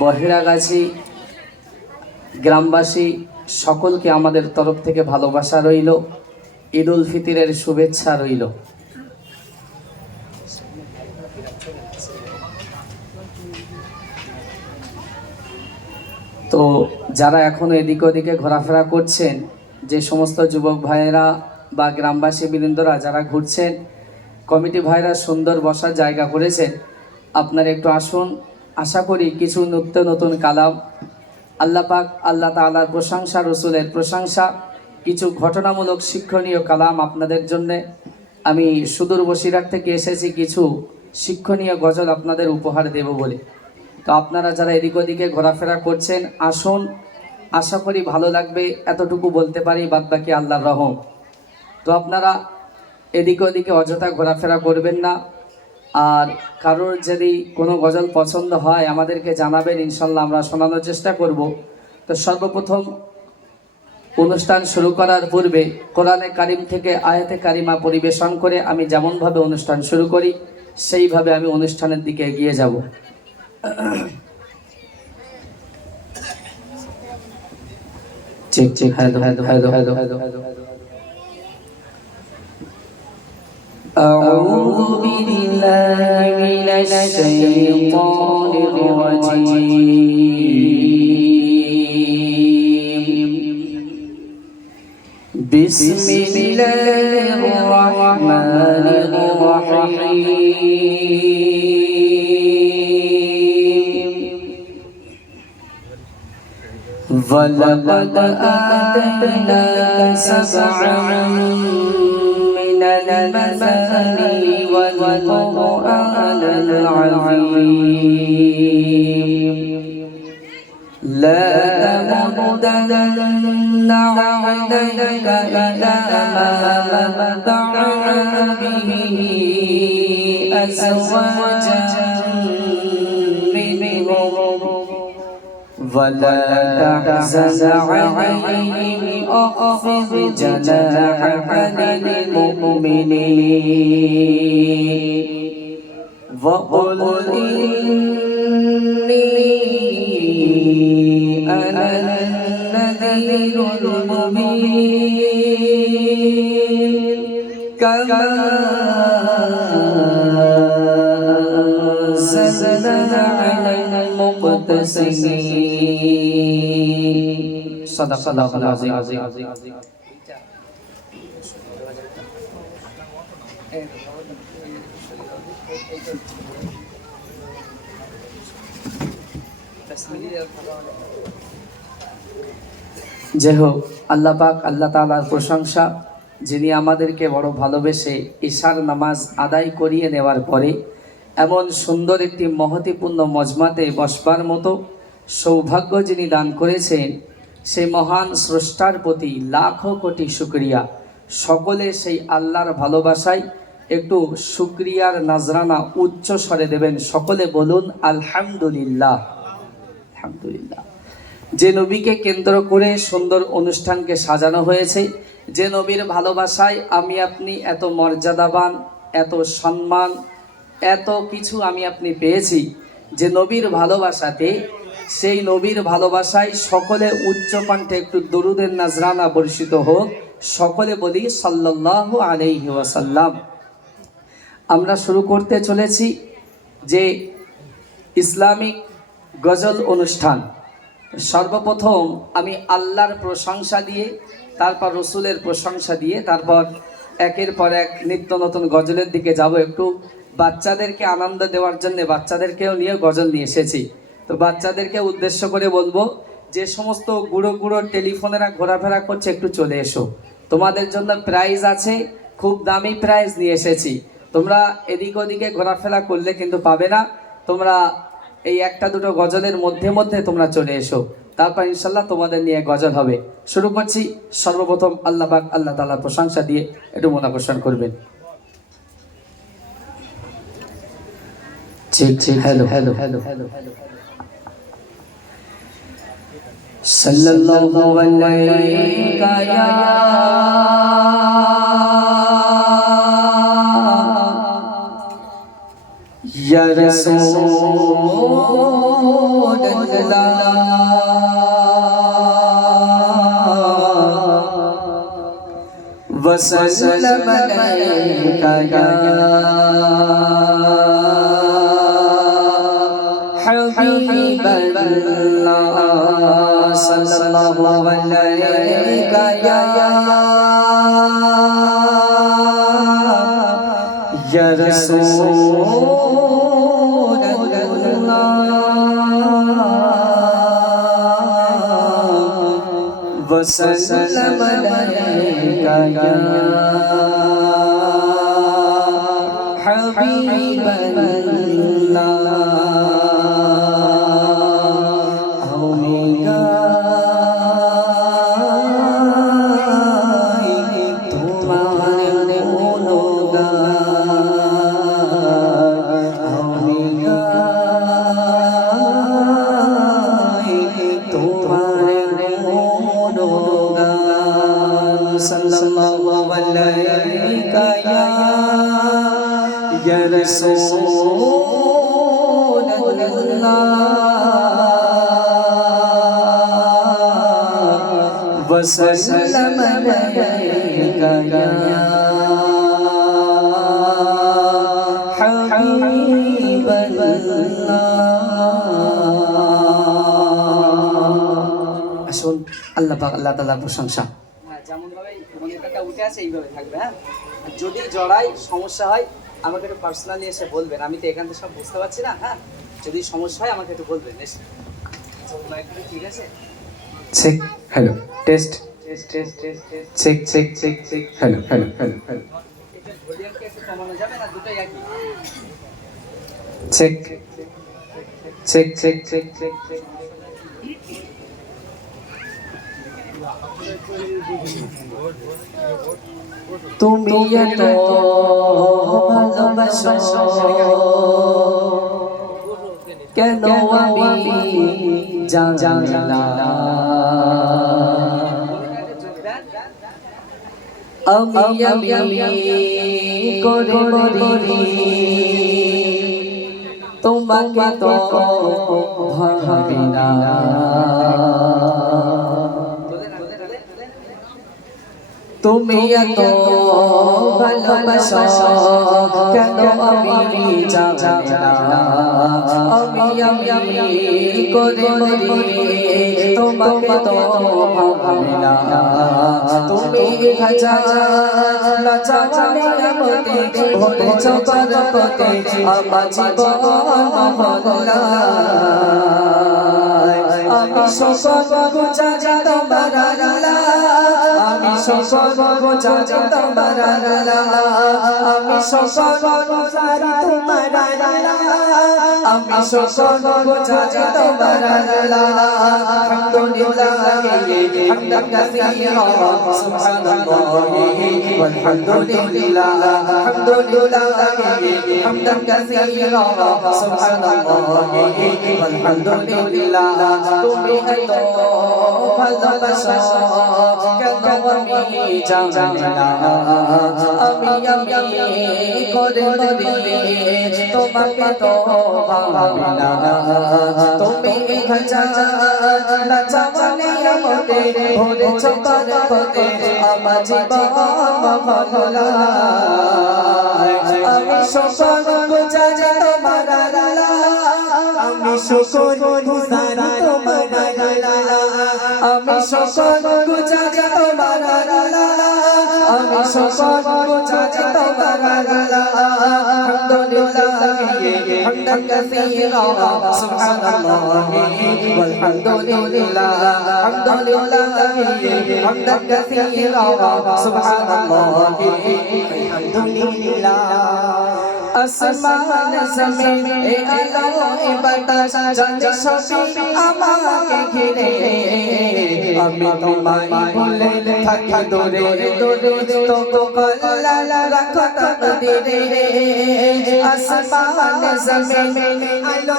বহিরাগাছি গ্রামবাসী সকলকে আমাদের তরফ থেকে ভালোবাসা রইল, ঈদ উল ফিতরের শুভেচ্ছা রইল। তো যারা এখনো এদিকে ওদিকে ঘোরাফেরা করছেন, যে সমস্ত যুবক ভাইয়েরা বা গ্রামবাসী বৃন্দরা যারা ঘুরছেন, কমিটি ভাইরা সুন্দর বসার জায়গা করেছেন, আপনারা একটু আসুন। আশা করি কিছু নতুন কালাম, আল্লাহ পাক আল্লাহ তাআলার প্রশংসা, রসুলের প্রশংসা, কিছু ঘটনামূলক শিক্ষণীয় কালাম আপনাদের জন্যে। আমি সুদূর বসিরহাট থেকে এসেছি কিছু শিক্ষণীয় গজল আপনাদের উপহার দেব বলে। তো আপনারা যারা এদিক ওদিকে ঘোরাফেরা করছেন আসুন, আশা করি ভালো লাগবে, এতটুকু বলতে পারি, বাদ বাকি আল্লাহর রহম। তো আপনারা এদিকে ওদিকে অযথা ঘোরাফেরা করবেন না। আর কারোর যদি কোনো গজল পছন্দ হয় আমাদেরকে জানাবেন, ইনশাল্লাহ আমরা শোনানোর চেষ্টা করব। তো সর্বপ্রথম অনুষ্ঠান শুরু করার পূর্বে কোরআনে কারিম থেকে আয়াতে কারিমা পরিবেশন করে আমি যেমনভাবে অনুষ্ঠান শুরু করি সেইভাবে আমি অনুষ্ঠানের দিকে এগিয়ে যাব। ঠিক ঠিক, হ্যাঁ হ্যাঁ হ্যাঁ হ্যাঁ হ্যাঁ। أعوذ بالله من الشيطان الرجيم. بسم الله الرحمن الرحيم. ولقد آتيناك سبعا من المثاني والقرآن العظيم. لا تمدن عينيك إلى ما متعنا به أزواجا منهم ولا تحزن عليهم واخفض جناحك للمؤمنين وقل إني أنا النذير المبين كما أنزلنا على المقتسمين. صدق الله العظيم. যাই হোক, আল্লাহ পাক আল্লাহ তাআলার প্রশংসা, যিনি আমাদেরকে বড় ভালোবেসে ঈশার নামাজ আদায় করিয়ে নেওয়ার পরে এমন সুন্দর একটি মহতিপূর্ণ মজমাতে বসবার মতো সৌভাগ্য যিনি দান করেছেন, সেই মহান স্রষ্টার প্রতি লাখো কোটি শুকরিয়া। সকলে সেই আল্লাহর ভালোবাসায় একটু শুকরিয়ার নাজরানা উচ্চ স্বরে দেবেন। সকলে বলুন আলহামদুলিল্লাহ। আলহামদুলিল্লাহ। যে নবীকে কেন্দ্র করে সুন্দর অনুষ্ঠানকে সাজানো হয়েছে, যে নবীর ভালোবাসায় আমি আপনি এত মর্যাদাবান, এত সম্মান, এত কিছু আমি আপনি পেয়েছি, যে নবীর ভালোবাসাতে, সেই নবীর ভালোবাসায় সকলে উচ্চ কণ্ঠে একটু দরুদের নাজরানা বর্ষিত হোক। সকলে বলি সাল্লাল্লাহু আলাইহি ওয়াসাল্লাম। আমরা শুরু করতে চলেছি যে ইসলামিক গজল অনুষ্ঠান। সর্বপ্রথম আমি আল্লাহর প্রশংসা দিয়ে, তারপর রসুলের প্রশংসা দিয়ে, তারপর একের পর এক নিত্য নতুন গজলের দিকে যাব। একটু বাচ্চাদেরকে আনন্দ দেওয়ার জন্য বাচ্চাদেরকেও নিয়ে গজল নিয়ে এসেছি। তো বাচ্চাদেরকে উদ্দেশ্য করে বলবো, যে সমস্ত গুঁড়ো টেলিফোনেরা ঘোরাফেরা করছে একটু চলে এসো, তোমাদের জন্য প্রাইজ আছে, খুব দামি প্রাইজ নিয়ে এসেছি। তোমরা এদিক ওদিকে ঘোরাফেরা করলে কিন্তু পাবে না, তোমরা এই একটা দুটো গজলের মধ্যে মধ্যে তোমরা চলে এসো, তারপর ইনশাল্লাহ তোমাদের নিয়ে গজল হবে। শুরু করছি। সর্বপ্রথম আল্লাহ পাক আল্লাহ তাআলার প্রশংসা দিয়ে একটু মন আকর্ষণ করবেন। ঠিক ঠিক, hello hello hello hello hello. সাল্লাল্লাহু আলাইকা ইয়া রাসূল وسلم عليك يا حبيب الله صلى الله عليك يا رسول الله وسلم عليك يا حبيب الله sallallahu alayka ya Rasulullah wa sallam alayka ya Habiballah। আসুন আল্লাহ পাক আল্লাহ তাআলার প্রশংসা যেমন ভাবে মনিটরটা উঠে আছে এইভাবে থাকবে। হ্যাঁ, যদি জড়াই সমস্যা হয় আমাকে একটু পার্সোনালি এসে বলবেন, আমি তো এখান থেকে সব বুঝতে পারছি না। হ্যাঁ, যদি সমস্যা হয় আমাকে একটু বলবেন। ঠিক আছে, check hello test test test test check check check check hello hello hello hello ভলিউমকে একটু কমানো যাবে না? দুটোই একই। Check check check check check check তুমি এত ভালোবাসো কেন আমি জানি না, আমি করে মরি তোমাকে তো ভাবি না। তুমি এত ভালোবাসো কেন আমি জানি না, আমি করে মরি তোমাকে তো ভাবি না। তুমি হাজার চাওয়ালে আমাকে ভরেছ বরকতে আমার জীবন মহল্লায়। আমি সকল গুজারি তোমার আল্লাহ, আমি সকল গুজারি তোমার আল্লাহ, আমি সকল গুজারি তোমার আল্লাহ, আমি সকল গুজারি তোমার আল্লাহ। আলহামদুলিল্লাহ হামদান কাসীরা সুবহানাল্লাহি ওয়ালহামদুলিল্লাহ, আলহামদুলিল্লাহ হামদান কাসীরা সুবহানাল্লাহি ওয়ালহামদুলিল্লাহ। তুমি এত ভালোবাসো কেন আমি জানি না, আমি করে মরি তোমাকে তো ভাবি না। তুমি হাজার চাওয়ালে আমাকে ভরেছ বরকতে আমার জীবন মহল্লায়। আমি সকল গুজারি তোমার আল্লাহ, আমি সকল গুজারি তোমার আল্লাহ, আমি সকল গুজারি তোমার আল্লাহ, আমি সকল গুজারি তোমার আল্লাহ। আলহামদুলিল্লাহ হামদান কাসীরা সুবহানাল্লাহি ওয়ালহামদুলিল্লাহ, আলহামদুলিল্লাহ হামদান কাসীরা সুবহানাল্লাহি আলহামদুলিল্লাহ। আসমান জমিন এ আলো এ বাতাস জানে সবই আমাকে ঘিরে, আমি তোমায় ভুলে থাকি দূরে দূরে তবু কল্লা রাখো তকদিরে আসমান জমিন আলো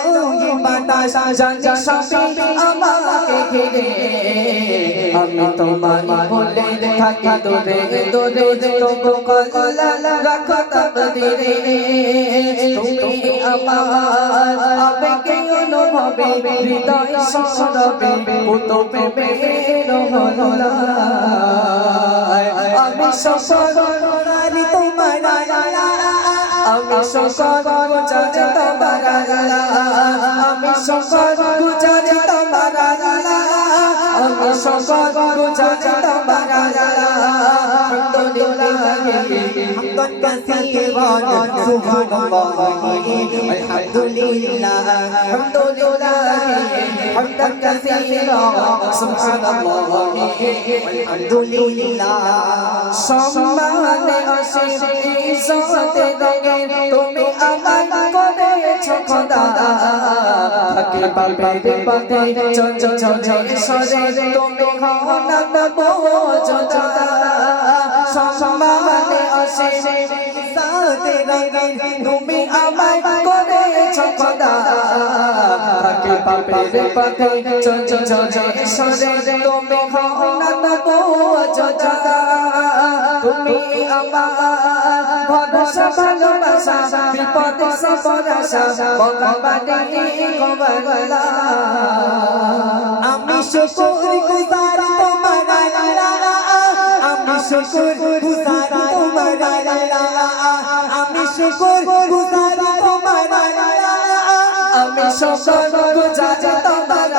বাতাস জানি সবই আমাকে ঘিরে আমি তোমায় ভুলে থাকি দূরে দূরে তবু কল্লা রাখো তকদিরে তুমি আমার আবেগে অনুভবে হৃদয় সরবে পুত প্রেমের হলা আমি সকল তোমার আমি সকল গুজারি তোমার আমি সকল গুজারি তোমার আমি সকল গুজারি তোমার حمدا كثيرا سبحان الله الحمد لله الحمد لله حمدا كثيرا سبحان الله الحمد لله সম্মানে অসীম ইজ্জতে রঙে তুমি আমার করেছো খোদা থাকে পাপে পাপে চঞ্চল সরে তুমি হও না বোঝা সম্মানে অসীম ইজ্জতে রঙে তুমি আমার করেছো খোদা থাকে পাপে পাপে চঞ্চল সরে তুমি হও না বোঝা তুমি আমার ভরসা ভালোবাসা বিপদে সফরাসা ভগবানে কবলা আমি শুকর গুজার তোমার আমি শুকর গুজার তোমার আমি শুকর গুজার তোমার আমি শুকর গুজার তোমার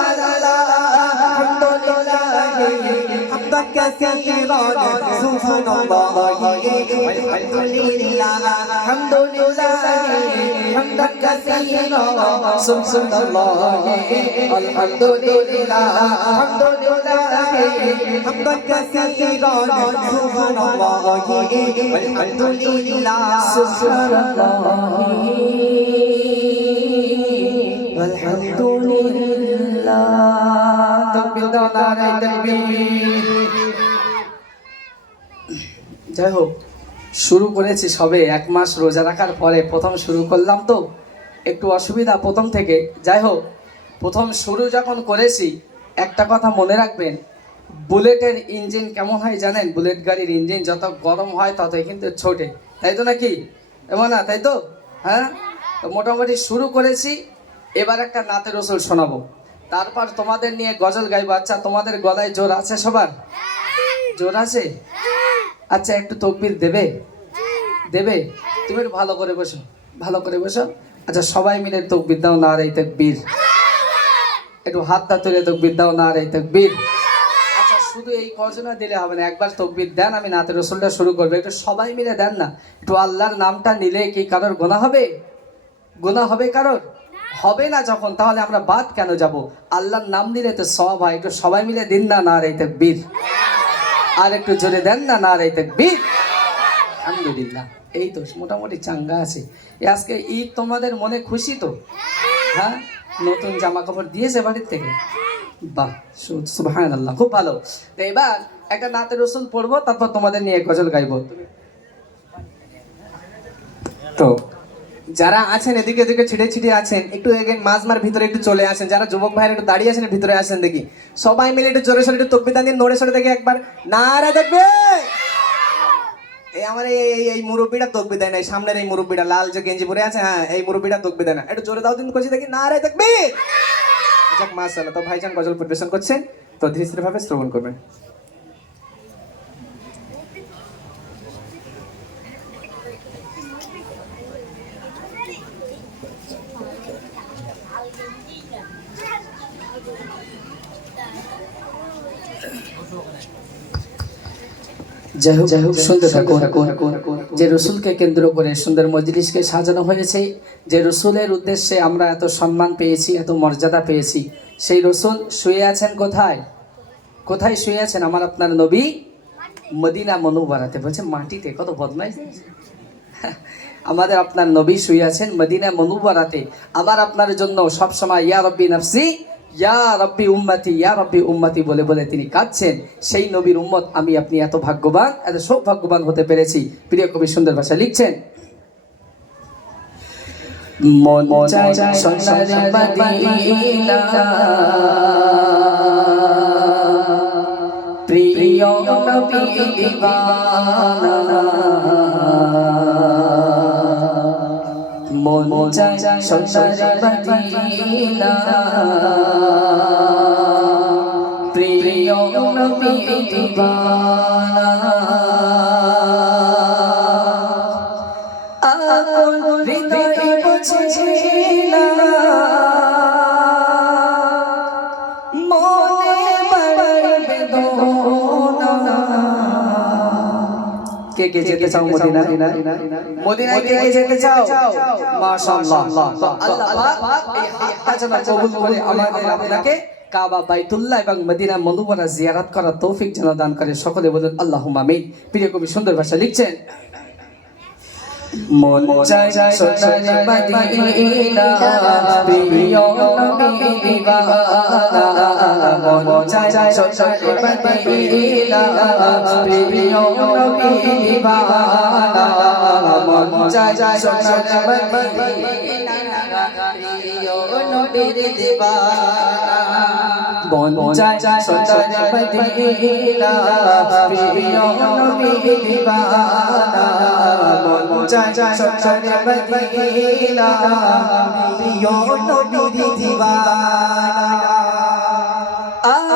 حمدا كثيرا سبحان الله والحمد لله الحمد لله حمدا كثيرا سبحان الله الحمد لله الحمد لله حمدا كثيرا سبحان الله والحمد لله سبحان الله والحمد لله تكبير نعرہ تکبیر যাই হোক শুরু করেছি সবে এক মাস রোজা রাখার পরে প্রথম শুরু করলাম তো একটু অসুবিধা প্রথম থেকে যাই হোক প্রথম শুরু যখন করেছি একটা কথা মনে রাখবেন বুলেটের ইঞ্জিন কেমন হয় জানেন বুলেট গাড়ির ইঞ্জিন যত গরম হয় ততই কিন্তু ছোটে তাই তো নাকি এমন না তাই তো হ্যাঁ তো মোটামুটি শুরু করেছি এবার একটা নাতে রসুল শোনাবো তারপর তোমাদের নিয়ে গজল গাইবো আচ্ছা তোমাদের গলায় জোর আছে সবার জোর আছে আচ্ছা একটু তকবির দেবে দেবে তুমি একটু ভালো করে বসো আচ্ছা সবাই মিলে তকবির দাও নারে তাকবীর একটু হাতটা তুলে তকবির দাও নারে তাকবীর আচ্ছা শুধু এই কজনা দিলে হবে না একবার তকবির দেন আমি নাতে রসুলটা শুরু করবো একটু সবাই মিলে দেন না একটু আল্লাহর নামটা নিলে কি কারোর গুনাহ হবে কারোর হবে না যখন তাহলে আমরা বাদ কেন যাব আল্লাহর নাম নিলে তো সওয়াব হয় একটু সবাই মিলে দিন না নারে তাকবীর আর একটু জোরে দেন না নারে তাকবীর আলহামদুলিল্লাহ এই তো মোটামুটি চাঙ্গা আছে আজকে ঈদ তোমাদের মনে খুশি তো হ্যাঁ নতুন জামা কাপড় দিয়েছে বাড়ির থেকে বাহ সুবহানাল্লাহ খুব ভালো তো এবার একটা নাতে রসুল পড়বো তারপর তোমাদের নিয়ে গজল গাইবো তো যারা আছেন এদিকে এদিকে ছিটে আছেন একটু মাঝমার ভিতরে একটু চলে আসেন যারা যুবক ভাইরা একটু দাঁড়িয়ে আছেন ভিতরে আসেন দেখি সবাই মিলে একটু জোরে সোরে একটু তকবির দিয়ে নড়ে সরে দেখি একবার নারে দেখবে এই আমার এই মুরব্বিটা তকবির দেয় না সামনের এই মুরব্বিটা লাল যে গেঞ্জি পরে আছে হ্যাঁ এই মুরব্বিটা তকবির দেয় না একটু জোরে দাও দিন করছি দেখি নারে দেখবে যাক মাশাআল্লাহ তো ভাইজান গজল পরিবেশন করছেন তো ধীরে ধীরে ভাবে শ্রবণ করবেন যাই হোক শুনতে থাকুন যে রসুলকে কেন্দ্র করে সুন্দর মজলিসকে সাজানো হয়েছে যে রসুলের উদ্দেশ্যে আমরা এত সম্মান পেয়েছি এত মর্যাদা পেয়েছি সেই রসুল শুয়ে আছেন কোথায় শুয়ে আছেন আমার আপনার নবী মদিনা মুনওয়ারাতে বলছে মাটিতে কত বদমাইশ আমাদের আপনার নবী শুয়ে আছেন মদিনা মুনওয়ারাতে আমার আপনার জন্য সব সময় ইয়া রব্বি নফসি ইয়া রাব্বি উম্মতি ইয়া রাব্বি উম্মতি বলে বলে তিনি কাঁদছেন। সেই নবীর উম্মত আমি আপনি এত ভাগ্যবান, এত সৌভাগ্যবান হতে পেরেছি। প্রিয় কবি সুন্দর ভাষা লিখছেন, মন চায় সোনার মদিনা, প্রিয় নবী দিওয়ানা, মন চায় সোনার মদিনা, প্রিয় নবী দিওয়ানা, আকুল হৃদয় বুঝে না, মনে বড় বেদনা। কে কে যেতে চাও মদিনা? মদিনায় কে কে যেতে চাও? মাশাআল্লাহ। তো আল্লাহ পাক এই হাতটা যেন কবুল করে আমাদের আপনাকে কাবা বাইতুল্লাহ এবং মদিনা মনওয়ারা জিয়ারত করার তৌফিক যেন দান করে। সকলে বলুন আল্লাহুম্মা আমিন। প্রিয় কবি সুন্দর ভাষা লিখছেন, মন চায় সোনার মদিনা, প্রিয় নবী দিওয়ানা, মন চায় সোনার মদিনা, প্রিয় নবী দিওয়ানা, মন চায় সোনার মদিনা, প্রিয় নবী দিওয়ানা, মন চায় সোনার মদিনা, প্রিয় নবী দিওয়ানা, মন চায় সোনার মদিনা, প্রিয় নবী দিওয়ানা।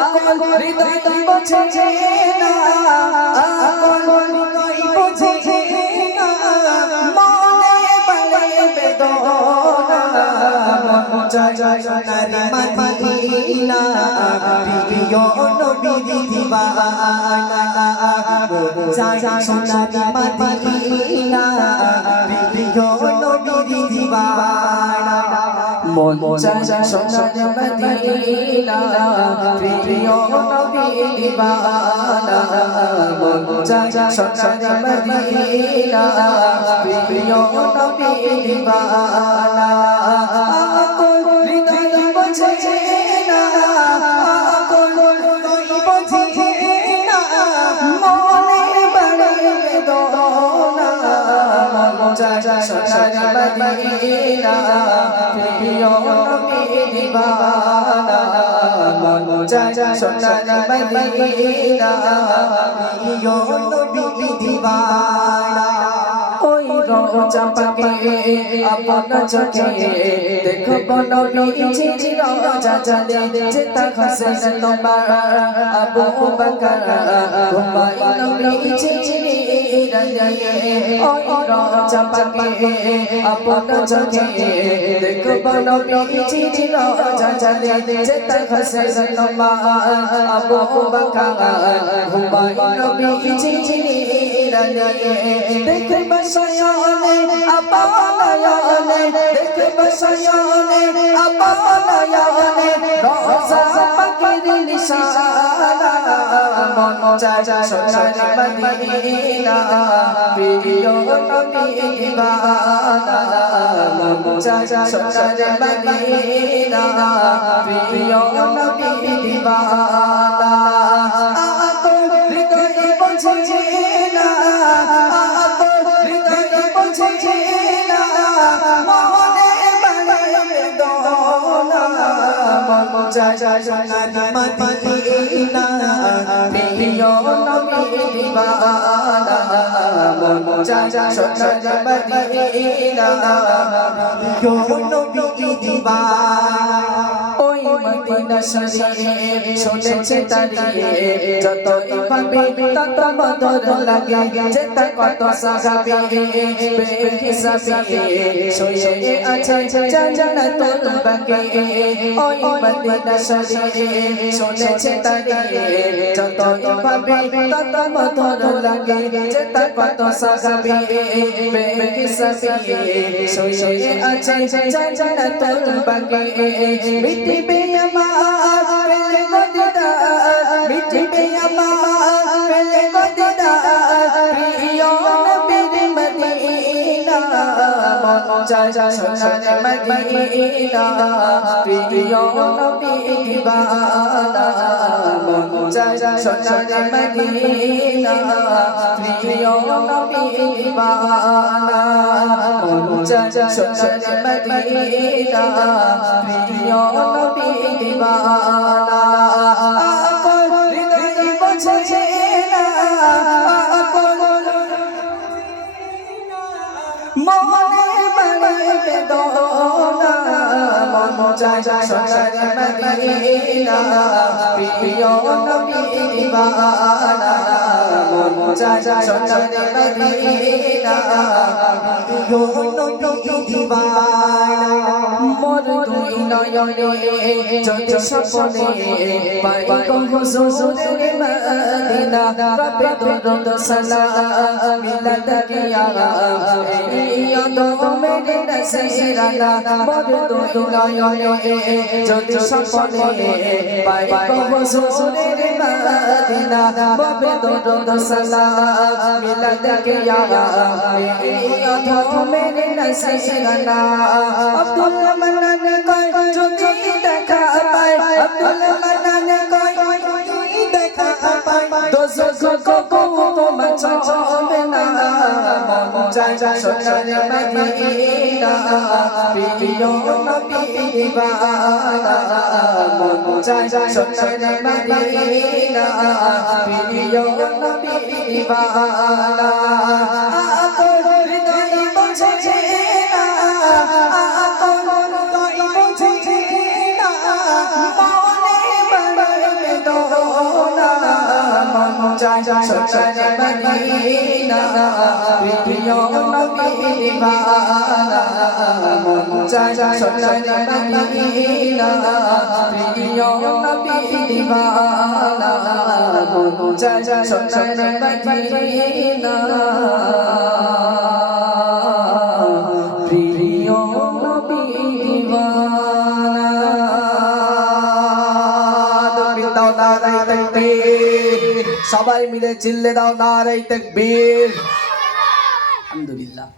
আকুল হৃদয় বুঝে না, আকুল হৃদয় বুঝে না, মনে বলে বেদনা, মন চায় সোনার মদিনা, প্রিয় নবী দিওয়ানা, মন চায় সোনার মদিনা, প্রিয় নবী দিওয়ানা, মন চায় সোনার মদিনা, প্রিয় নবী দিওয়ানা, মন চায় সোনার মদিনা, প্রিয় নবী দিওয়ানা। আকুল হৃদয় বুঝে না, আকুল হৃদয় বুঝে না, মনে বড় বেদনা, মন চায় সোনার মদিনা, প্রিয় নবী দিওয়ানা, মন চায় সোনার মদিনা, প্রিয় নবী দিওয়ানা। ওই রোজা পাকে আপন চোখে দেখব নবীজি রোজা জালে, যেতা হাসান তোমার আবু বকর ঘুমাই নবীজি রাতে। ওই রোজা পাকে আপন চোখে দেখব নবীজি রোজা জালে, যেতা হাসান তোমার আবু বকর ঘুমাই নবীজি রাতে। দেখব সয়নে আপানায়নে, দেখব সয়নে আপানায়নে, রোজা পাকের নিশানা, মন চায় সোনার মদিনা, প্রিয় নবী দিওয়ানা, মন চায় সোনার মদিনা, প্রিয় নবী দিওয়ানা। আকুল হৃদয় বুঝে না, আকুল হৃদয় বুঝে না, মনে বড় বেদনা, মন চায় সোনার মদিনা, প্রিয় নবী দিওয়ানা, মন চায় সোনার মদিনা, প্রিয় নবী দিওয়ানা। ওই মদিনা শরীফ শুনেছে তারিয়ে, যত ইমামে তত মধুর লাগে, যেতা কত সাহাবী বেহিসাবী শুয়ে আছে জান্নাতুল বাকি। ওই মদিনা শরীফ শুনেছে তারিয়ে, যত ইমামে তত মধুর লাগে, যেতা কত সাহাবী বেহিসাবী শুয়ে আছে জান্নাতুল বাকি। মিটবে আমার পেলে গদিদা, মিটবে আমার পেলে গদিদা, প্রিয় নবীর মদিনা, মন চায় চায় সোনার মদিনা প্রিয় নবী দিওয়ানা মন চায় সোনার মদিনা প্রিয় নবী দিওয়ানা মন চায় সোনার মদিনা প্রিয় নবী দিওয়ানা আপন হৃদয় বোঝে না মনে বাড়ে বেদনা মন চায় সোনার মদিনা প্রিয় নবী দিওয়ানা মন চায় সোনার মদিনা প্রিয় নবী দিওয়ানা মোর দুই নয়নে যদি স্বপ্নে পাই গো হুজুরের মদিনা রবে দরুদ সালাম মিলাদ কিয়া মেরে নসিরানা মোর দুই নয়নে যদি স্বপ্নে পাই গো হুজুরের মদিনা রবে দরুদ সালাম মিলাদ কিয়া মেরে নসিরানা আব্দুল মান্নান কয় যদি দেখা পায় আব্দুল মান্নান কয় যদি দেখা পায় দোজখ কো মাছবে না মন চায় সোনার মদিনা প্রিয় নবী দিওয়ানা মন চায় সোনার মদিনা প্রিয় নবী দিওয়ানা আপন হৃদয় বোঝে না সোনার মদিনা প্রিয় নবী দিওয়ানা মন চায় সোনার মদিনা প্রিয় নবী দিওয়ানা মন চায় সোনার মদিনা প্রিয় নবী দিওয়ানা সবাই মিলে চিল্লে দাও নারে তাকবীর আলহামদুলিল্লাহ।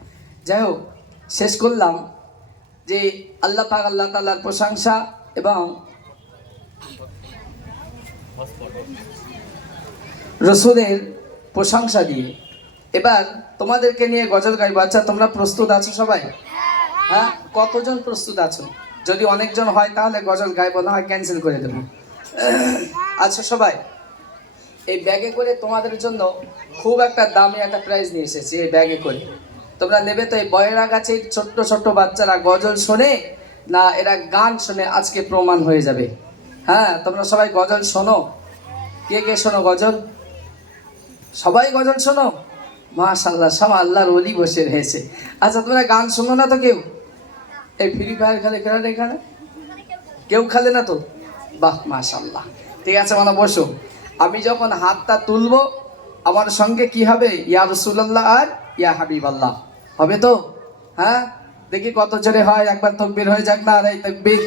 যাই হোক, শেষ করলাম যে আল্লাহ পাক আল্লাহ তাআলার প্রশংসা এবং রাসূলের প্রশংসা দিয়ে এবার তোমাদেরকে নিয়ে গজল গাইবো। আচ্ছা, তোমরা প্রস্তুত আছো সবাই? হ্যাঁ, কতজন প্রস্তুত আছো? যদি অনেকজন হয় তাহলে গজল গাইবো, না হয় ক্যান্সেল করে দেবো। আচ্ছা সবাই, এই ব্যাগে করে তোমাদের জন্য খুব একটা দামি একটা প্রাইজ নিয়ে এসেছি। এই ব্যাগে করে তোমরা নেবে তো? এই বয়রা গাছের ছোট্ট ছোট্ট বাচ্চারা গজল শোনে না এরা গান শোনে আজকে প্রমাণ হয়ে যাবে। হ্যাঁ, তোমরা সবাই গজল শোনো। কে কে শোনো গজল? সবাই গজল শোনো? মাশাআল্লাহ, সব আল্লাহর ওলি বসে রয়েছে। আচ্ছা, তোমরা গান শোনো না তো কেউ? এই ফ্রি ফায়ার খেলে খেলা এখানে কেউ খেলে না তো? বাহ, মাশাআল্লাহ। ঠিক আছে, মানে বসো। আমি যখন হাতটা তুলবো আমার সঙ্গে কি হবে? ইয়া রাসূলুল্লাহ আর ইয়া হাবিবাল্লাহ হবে তো? হ্যাঁ, দেখি কত জোরে হয়। একবার তাকবীর হয়ে যাক না? আর এই তাকবীর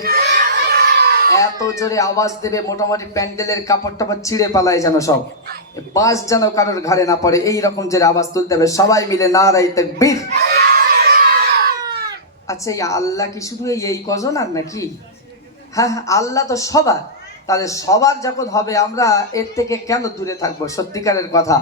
এত জোরে আওয়াজ দেবে মোটামুটি প্যান্ডেলের কাপড় টাপড় ছিঁড়ে পালায় যেন, সব বাস যেন কারোর ঘাড়ে না পড়ে, এইরকম জোরে আওয়াজ তুলতে হবে সবাই মিলে। নারায়ে তাকবীর। আচ্ছা, এই আল্লাহ কি শুধু এই কজন আর নাকি? হ্যাঁ, আল্লাহ তো সবার। তাহলে সবার যখন হবে আমরা এর থেকে কেন দূরে থাকবো? সত্যিকারের কথা।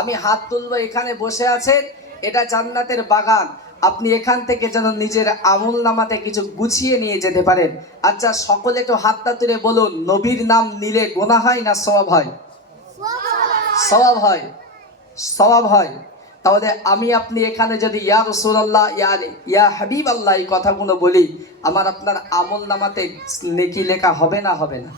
আমি হাত তুলবো, এখানে বসে আছেন, এটা জান্নাতের বাগান। আপনি এখান থেকে যেন নিজের আমল নামাতে কিছু গুছিয়ে নিয়ে যেতে পারেন। আচ্ছা, সকলে তো হাতটা তুলে বলুন, নবীর নাম নিলে গুনাহ হয় না সওয়াব হয়? সওয়াব হয়, সওয়াব হয়। তাহলে আমি আপনি এখানে যদি ইয়া রাসূলুল্লাহ ইয়া হাবিবাল্লাহ এই কথাগুলো বলি, আমার আপনার আমল নামাতে নেকি লেখা হবে না হবে না?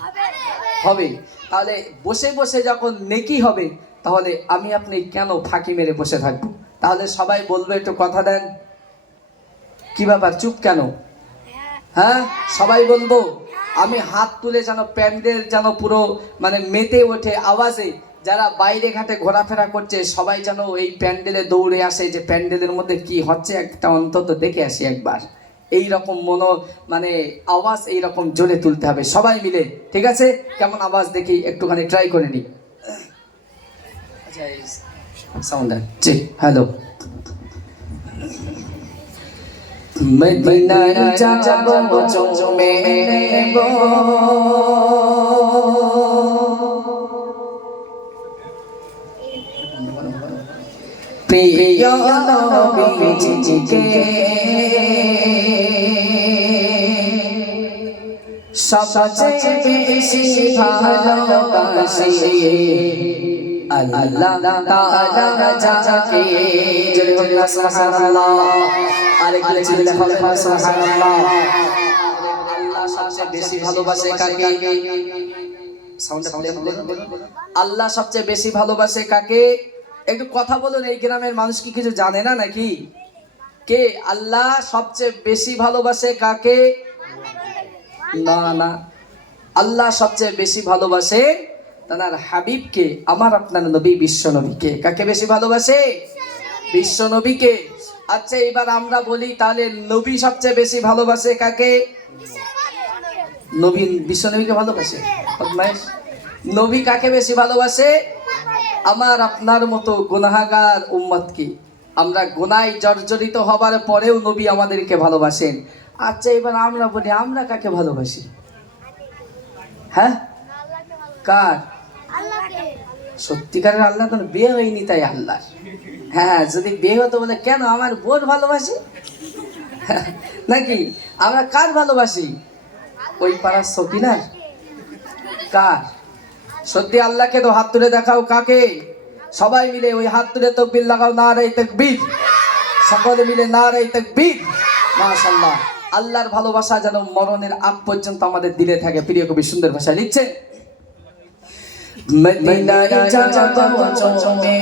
হবে। তাহলে বসে বসে যখন নেকি হবে, তাহলে আমি আপনি কেন ফাঁকি মেরে বসে থাকবো? তাহলে সবাই বলবে, একটু কথা দেন। কি ব্যাপার, চুপ কেন? হ্যাঁ, সবাই বলবো। আমি হাত তুলে যেন প্যান্ডেল যেন পুরো মানে মেতে ওঠে আওয়াজে। যারা বাইরে ঘাটে ঘোরাফেরা করছে সবাই যেন এই প্যান্ডেলে দৌড়ে আসে, যে প্যান্ডেলের মধ্যে কি হচ্ছে একটা অন্তত দেখে আসি একবার। এই রকম মানে আওয়াজ এই রকম জোরে তুলতে হবে সবাই মিলে। ঠিক আছে, কেমন আওয়াজ দেখি একটুখানি ট্রাই করে নি। আচ্ছা, সাউন্ড জি, হ্যালো। মদিনায় যাব চুমে নেব প্রিয় নবীজিকে সবচেয়ে বেশি ভালোবাসি আল্লাহ তাআলা যাকে জোরে বলুন সুবহানাল্লাহ আরেকটু চিল্লা হবে সুবহানাল্লাহ আল্লাহ সবচেয়ে বেশি ভালোবাসে কাকে সাউন্ডটা প্লে করুন আল্লাহ সবচেয়ে বেশি ভালোবাসে কাকে একটু কথা বলুন এই গ্রামের মানুষ কি কিছু জানে না নাকি কে আল্লাহ সবচেয়ে বেশি ভালোবাসে কাকে না না আল্লাহ সবচেয়ে বেশি ভালোবাসে তার হাবিবকে আমার আপনার নবী বিশ্ব নবীকে কাকে বেশি ভালোবাসে বিশ্ব নবীকে আচ্ছা এবার আমরা বলি তাহলে নবী সবচেয়ে বেশি ভালোবাসে কাকে নবী বিশ্ব নবীকে ভালোবাসে নবী কাকে বেশি ভালোবাসে আমার আপনার মতো গুনাহগার উম্মতকে আমরা গুনায় জর্জরিত হবার পরেও নবী আমাদেরকে ভালোবাসেন আচ্ছা এবার আমরা বলি আমরা কাকে ভালোবাসি হ্যাঁ কার সত্যিকারের আল্লাহ তো বিয়ে হয়নি তাই আল্লাহ হ্যাঁ যদি বিয়ে হতো বলে কেন আমার বোন ভালোবাসি নাকি আমরা কার ভালোবাসি ওই পাড়ার সকিনার কার সত্যি আল্লাহকে তো হাত তুলে দেখাও কাকে সবাই মিলে ওই হাত তুলে তাকবীর লাগাও নারে তাকবীর সকলে মিলে নারে তাকবীর মাশাআল্লাহ আল্লাহর ভালোবাসা যেন মরণের আগ পর্যন্ত আমাদের দিলে থাকে প্রিয় কবি সুন্দর ভাষায় লিখছে মদিনায় যাব চুমে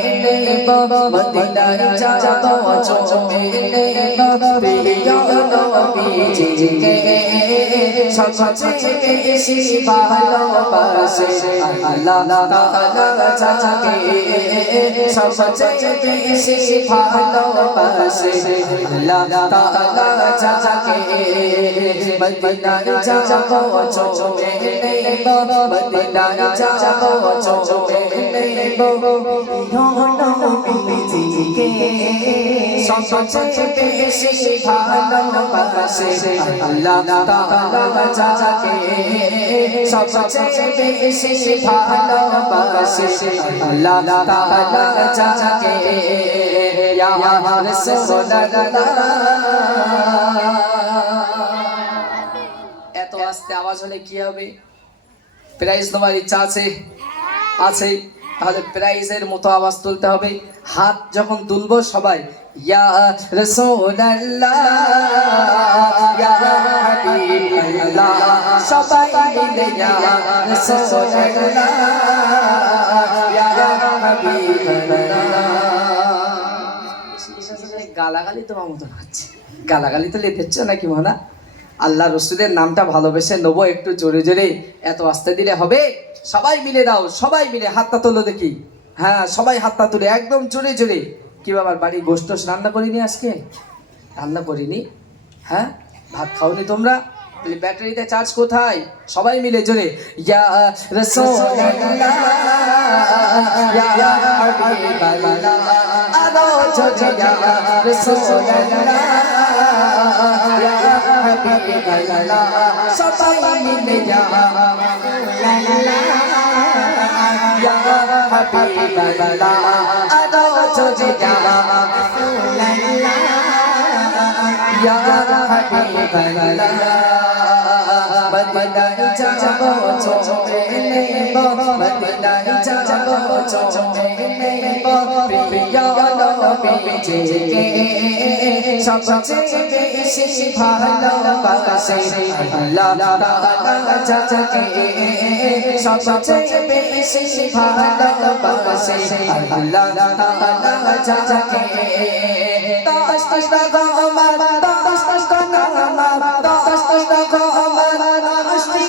নেব মদিনায় যাব চুমে নেব প্রিয় নবীজিকে সবচেয়ে বেশি ভালোবাসে আল্লাহ তাআলা যাকে সবচেয়ে বেশি ভালোবাসে আল্লাহ তাআলা যাকে মদিনায় যাব চুমে নেব মদিনায় যাব চুমে নেব প্রিয় নবীজিকে সবচেয়ে বেশি ভালোবাসে আল্লাহ তাআলা যাকে সবচেয়ে বেশি ভালোবাসে আল্লাহ তাআলা যাকে ইয়া রাসূলুল্লাহ এত আস্তে আওয়াজ হলে কি হবে প্রাইজ নেওয়ার ইচ্ছা আছে আছে তাহলে প্রাইজের মতো আওয়াজ তুলতে হবে হাত যখন তুলবো সবাই ইয়া রাসূলুল্লাহ ইয়া হাবিবাল্লাহ সবাই মিলে ইয়া রাসূলুল্লাহ ইয়া হাবিবাল্লাহ গালাগালি তোমার মতো হচ্ছে গালাগালি তো লেটেছ নাকি মানা আল্লাহ রসুলের নামটা ভালোবেসে নেবো একটু জোরে জোরে এত আস্তে দিলে হবে সবাই মিলে দাও সবাই মিলে হাতটা তোলো দেখি হ্যাঁ সবাই হাতটা তুলে একদম জোরে জোরে কি বাবার বাড়ি গোশত রান্না করিনি আজকে রান্না করিনি হ্যাঁ ভাত খাওনি তোমরা ব্যাটারিতে চার্জ কোথায় সবাই মিলে জোরে ইয়া রাসূলুল্লাহ ইয়া হাবিবাল্লাহ আরো জোরে ইয়া রাসূলুল্লাহ ইয়া হাবিবাল্লাহ সবাই মিলে ইয়া ইয়া হাবিবাল্লাহ আরো জোরে ইয়া হাবিবাল্লাহ মদিনায় যাব চুমে নেব মদিনায় যাব চুমে নেব প্রিয় নবীজিকে সবচেয়ে বেশি ভালোবাসে আল্লাহ তাআলা যাকে সবচেয়ে বেশি ভালোবাসে আল্লাহ তাআলা যাকে তাস তাস আমার তাস তাস আমার তাস তাস আমার আশটি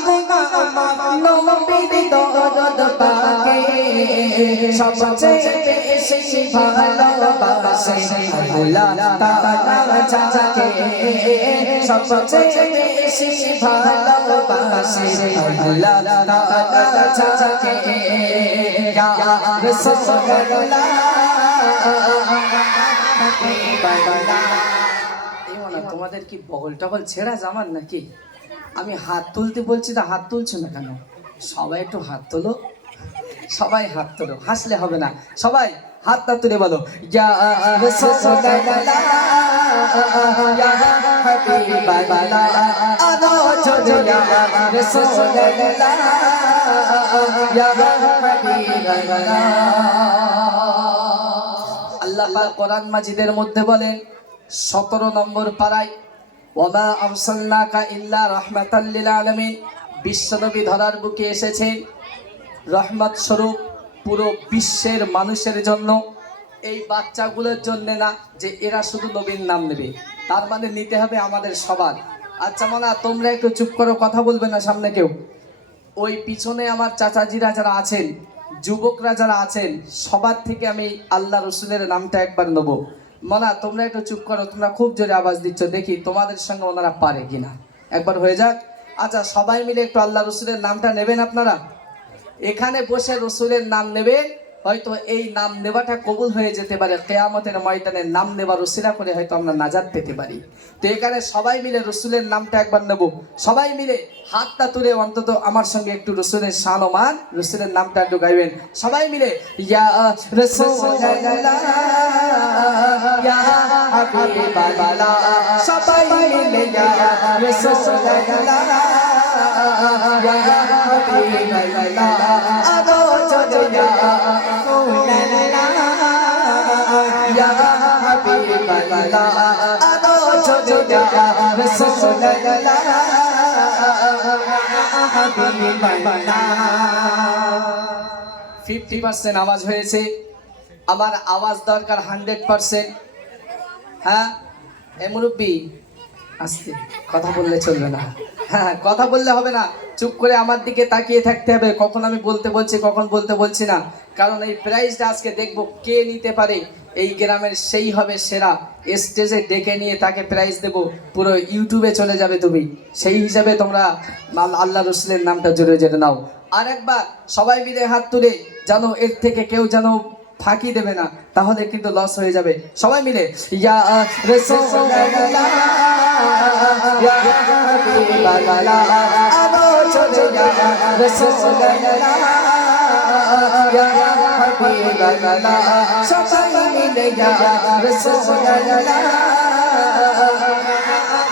আমার নবীর দরদ পাকে সবচেয়ে বেশি ভালোবাসে আল্লাহ তাআলা যাকে সবচেয়ে বেশি ভালোবাসে আল্লাহ তাআলা যাকে ইয়া রাসূলুল্লাহ তোমাদের কি বগল টগল ছেঁড়া জামান নাকি? আমি হাত তুলতে বলছি তা হাত তুলছো না কেন? সবাই একটু হাত তোলো, সবাই হাত তোলো, হাসলে হবে না। সবাই হাতটা তুলে বলো ইয়া রাসূলুল্লাহ ইয়া হাবিবাল্লাহ আনো চলো ইয়া রাসূলুল্লাহ ইয়া হাবিবাল্লাহ। আল্লাহ পাক কোরআন মাজিদের মধ্যে বলেন 17 নম্বর পারায়, ওয়ামা আরসালনাকা ইল্লা রাহমাতাল লিল আলামিন, বিশ্বনবী ধরার বুকে এসেছেন রহমত স্বরূপ পুরো বিশ্বের মানুষের জন্য। এই বাচ্চাগুলোর জন্য না যে এরা শুধু নবীর নাম নেবে, তার মানে নিতে হবে আমাদের সবার। আচ্ছা মানা, তোমরা একটু চুপ করো, কথা বলবে না সামনে কেউ। ওই পিছনে আমার চাচাজিরা যারা আছেন, যুবকরা যারা আছেন, সবার থেকে আমি আল্লাহ রসুলের নামটা একবার নেবো। মানা তোমরা একটু চুপ করো, তোমরা খুব জোরে আওয়াজ দিচ্ছ, দেখি তোমাদের সঙ্গে ওনারা পারে কিনা, একবার হয়ে যাক। আচ্ছা সবাই মিলে একটু আল্লাহ রসুলের নামটা নেবেন আপনারা। এখানে বসে রসুলের নাম নেবেন, হয়তো এই নাম নেওয়াটা কবুল হয়ে যেতে পারে, কিয়ামতের ময়দানে নাম নেবার উসিলা করে হয়তো আমরা নাজাত পেতে পারি। তো এখানে সবাই মিলে রসুলের নামটা একবার নেব। সবাই মিলে হাতটা তুলে অন্তত আমার সঙ্গে একটু রসুলের শান ও মান, রসুলের নামটা একটু গাইবেন সবাই মিলে। ইয়া রাসূলুল্লাহ ইয়া হাবিবাল্লাহ, সবাই মিলে ইয়া রাসূলুল্লাহ ইয়া হাবিবাল্লাহ আনো চলো ইয়া রাসূলুল্লাহ ইয়া হাবিবাল্লাহ আনো চলো ইয়া রাসূলুল্লাহ ইয়া হাবিবাল্লাহ। 50% আওয়াজ হয়েছে, আমার আওয়াজ দরকার 100%। হ্যাঁ এ মুরব্বি আস্তে কথা বললে চলবে না, হ্যাঁ কথা বললে হবে না, চুপ করে আমার দিকে তাকিয়ে থাকতে হবে, কখন আমি বলতে বলছি কখন বলতে বলছি না। কারণ এই প্রাইজটা আজকে দেখবো কে নিতে পারে, এই গ্রামের সেই হবে সেরা। স্টেজে ডেকে নিয়ে তাকে প্রাইজ দেব, পুরো ইউটিউবে চলে যাবে তুমি, সেই হিসাবে তোমরা আল্লাহ রসুলের নামটা জোরে জোরে নাও। আর একবার সবাই মিলে হাত তুলে, জানো এর থেকে কেউ যেন ফাঁকি দেবে না, তাহলে কিন্তু লস হয়ে যাবে। সবাই মিলে ইয়া রাসূলুল্লাহ ইয়া হাবিবাল্লাহ আনো চলো ইয়া রাসূলুল্লাহ ইয়া হাবিবাল্লাহ, সবাই মিলে ইয়া রাসূলুল্লাহ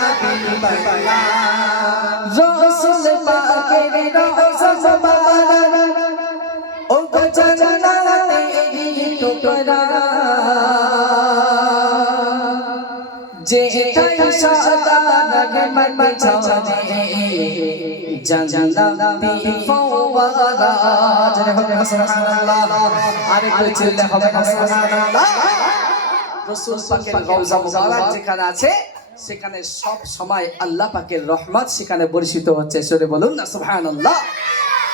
হাবিবাল্লাহ। রাসূল পাকের রওজা মুবারক ও গো জান্নাতের টুকরা, যেটাই সাদা রহমত ছড়ে জান্নাতি ফওয়ারা। জয় হবে সুবহানাল্লাহ, আরেকটু চিল্লে হবে সুবহানাল্লাহ। রাসূল পাকের রওজা মুবারক যেখানে আছে সেখানে সব সময় আল্লাহ পাকের রহমত সেখানে বর্ষিত হচ্ছে। সরে বলুন না সুবহানাল্লাহ।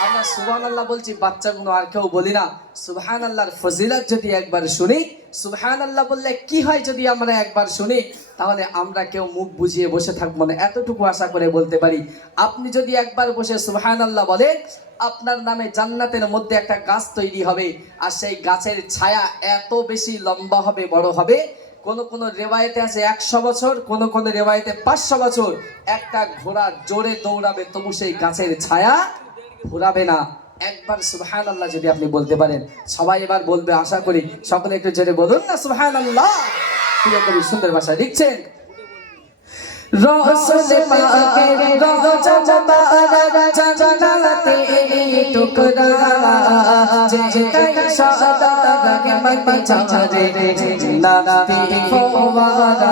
আমরা সুবহানাল্লাহ বলছি, বাচ্চাগুলো আর কেউ বলি না। সুবহানাল্লাহর ফজিলত যদি একবার শুনি, সুবহানাল্লাহ বললে কি হয় যদি আমরা একবার শুনি, তাহলে আমরা কেউ মুখ বুজিয়ে বসে থাকবো না, এতটুকু আশা করে বলতে পারি। আপনি যদি একবার বসে সুবহানাল্লাহ বলেন, আপনার নামে জান্নাতের মধ্যে একটা গাছ তৈরি হবে, আর সেই গাছের ছায়া এত বেশি লম্বা হবে, বড় হবে। কোন কোন রেওয়ায়েতে আছে 100 বছর, কোন কোন রেওয়ায়েতে 500 বছর। একটা ঘোড়া জোরে দৌড়াবে তবু সেই গাছের ছায়া ঘোরাবে না। একবার সুবহানাল্লাহ যদি আপনি বলতে পারেন, সবাই এবার বলবে আশা করি, সকলে একটু জোরে বলুন না সুবহানাল্লাহ। প্রিয় কবি সুন্দর ভাষায় লিখছেন, রাসূল পাকের রওজা মুবারক জান্নাতের টুকরা, যেটাই সাদা রহমত ছড়ে জান্নাতি ফওয়ারা,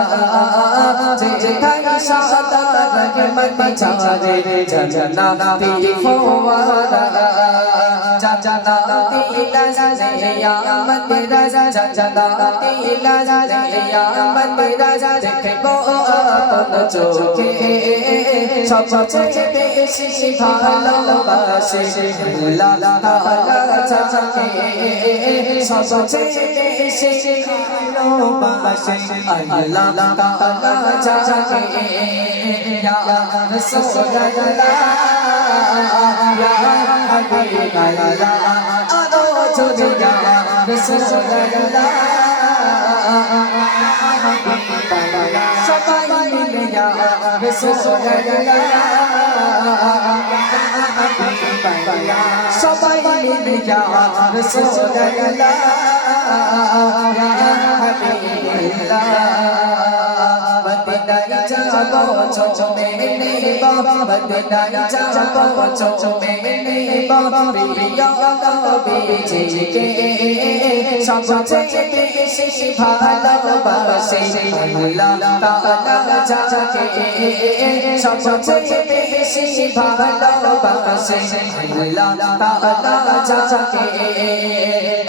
যেটাই সাদা রহমত ছড়ে জান্নাতি ফওয়ারা, জান্নাতি লাজায়ামত রাজা, জান্নাতি লাজায়ামত রাজা, দেখবো আপন চোখে সবচেয়ে বেশি ভালোবাসে আল্লাহ তাআলা যাকে, সবচেয়ে বেশি ভালোবাসে আল্লাহ তাআলা যাকে। ইয়া রাসূলুল্লাহ ইয়া হাবিবাল্লাহ আনো চলো ইয়া রাসূলুল্লাহ ইয়া হাবিবাল্লাহ, সবাই মিলে ইয়া রাসূলুল্লাহ সবাই মিলে ইয়া রাসূলুল্লাহ ইয়া হাবিবাল্লাহ মদিনায় যাবো চোমে নেব মদিনায় যাবো চোমে নেব প্রিয় নবীজিকে সবচেয়ে বেশি ভালোবাসে আল্লাহ তাআলা যাকে সবচেয়ে বেশি ভালোবাসে আল্লাহ তাআলা যাকে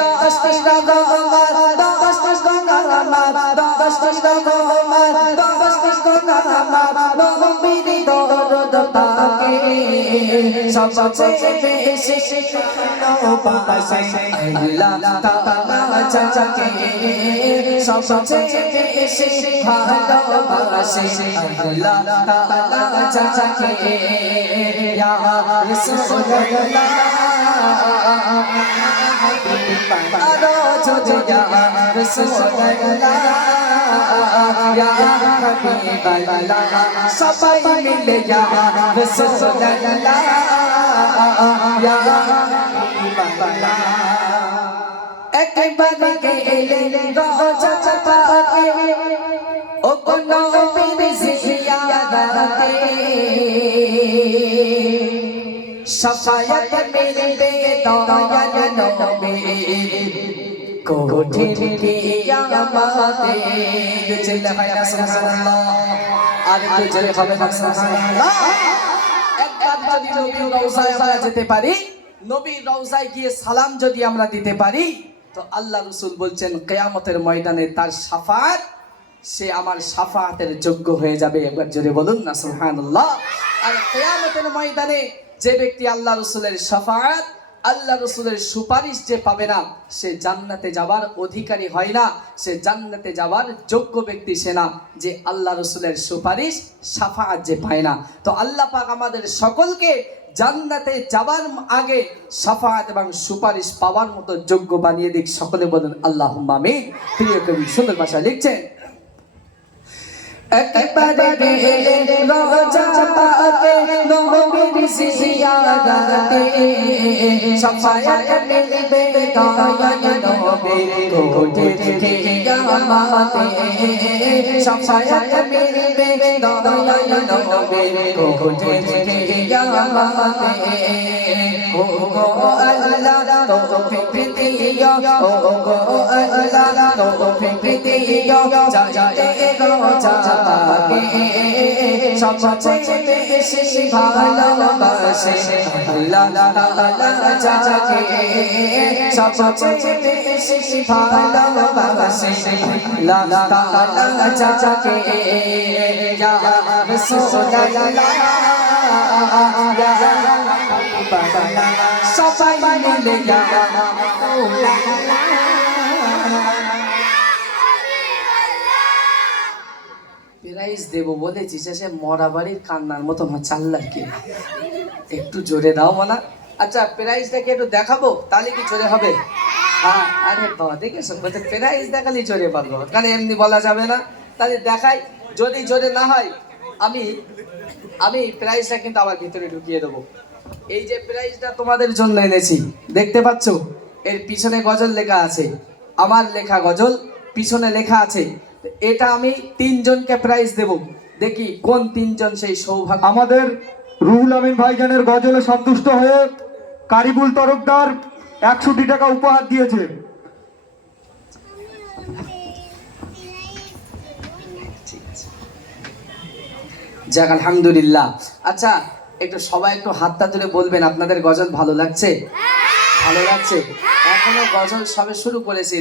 দশ সবচেয়ে বেশি ভালোবাসে আল্লাহ তাআলা যাকে সবচেয়ে বেশি ভালোবাসে আল্লাহ তাআলা যাকে ইয়া রাসূলুল্লাহ আরো যদি ইয়া রাসূলুল্লাহ ইয়া হাবিবাল্লাহ সবাই মিলে ইয়া রাসূলুল্লাহ ইয়া হাবিবাল্লাহ একবার গেলে রোজা পাকে ও কোন পীর জিয়ারাতে শাফায়াত মিলবে দয়াল নবী কঠিন কিয়ামতে চলে হয় না সুবহানাল্লাহ আর একটু জোরে হবে না সুবহানাল্লাহ একবার যদি নবীর রওজায় আমরা যেতে পারি নবীর রওজায় গিয়ে সালাম যদি আমরা দিতে পারি তো আল্লাহ রাসূল বলছেন কিয়ামতের ময়দানে তার শাফাআত সে আমার শাফাআতের যোগ্য হয়ে যাবে একবার জোরে বলুন না সুবহানাল্লাহ আর কিয়ামতের ময়দানে যে ব্যক্তি আল্লাহ রাসূলের শাফাআত আল্লাহ রাসূলের সুপারিশ যে পাবে না সে জান্নাতে যাবার অধিকারী হয় না সে জান্নাতে যাবার যোগ্য ব্যক্তি সে না যে আল্লাহ রাসূলের সুপারিশ শাফাআত যে পায় না তো আল্লাহ পাক আমাদের সকলকে জান্নাতে যাবার আগে শাফাআত এবং সুপারিশ পাওয়ার মতো যোগ্য বানিয়ে দিক সকলে বলুন আল্লাহুম্মা আমিন প্রিয় কবি সুন্দর ভাষায় লিখছেন একবারে গেলে রোজা পাকে নবীর জিয়ারাতে শাফায়াত মিলবে দয়াল নবীর কোঠিন কিয়ামতে শাফায়াত মিলবে দয়াল নবীর কোঠিন কিয়ামতে ও গো আল্লাহ তৌফিক দিও ও গো আল্লাহ তৌফিক দিও যাতে রোজা সবচেয়ে বেশি ভালোবাসে আল্লাহ তাআলা যাকে সবচেয়ে বেশি ভালোবাসে আল্লাহ তাআলা যাকে ইয়া রাসূলুল্লাহ ইয়া হাবিবাল্লাহ সবাই মিলে ইয়া রাসূলুল্লাহ প্রাইজ দেব বলেছি শেষে মরা বাড়ির কান্নার মতো চাল্লার কে একটু জোরে দাও মানা আচ্ছা প্রাইজটাকে একটু দেখাবো তাহলে কি জোরে হবে হ্যাঁ আরে বাবা দেখেছো বলতে প্রাইজ দেখালে জোরে পারবো কারণ এমনি বলা যাবে না তাহলে দেখাই যদি জোরে না হয় আমি প্রাইজটা কিন্তু আবার ভিতরে ঢুকিয়ে দেবো এই যে প্রাইজটা তোমাদের জন্য এনেছি দেখতে পাচ্ছ এর পিছনে গজল লেখা আছে আমার লেখা গজল পিছনে লেখা আছে এটা আমি তিনজনকে প্রাইজ দেব দেখি কোন তিনজন সেই সৌভাগ্য আমাদের রুহুল আমিন ভাইজানের গজলে সন্তুষ্ট হয়ে কারিবুল তরফদার 100 টাকা উপহার দিয়েছে যাক আলহামদুলিল্লাহ আচ্ছা একটু সবাই একটু হাতটা তুলে বলবেন আপনাদের গজল ভালো লাগছে ভালো লাগছে এখনো গজল সবে শুরু করেছি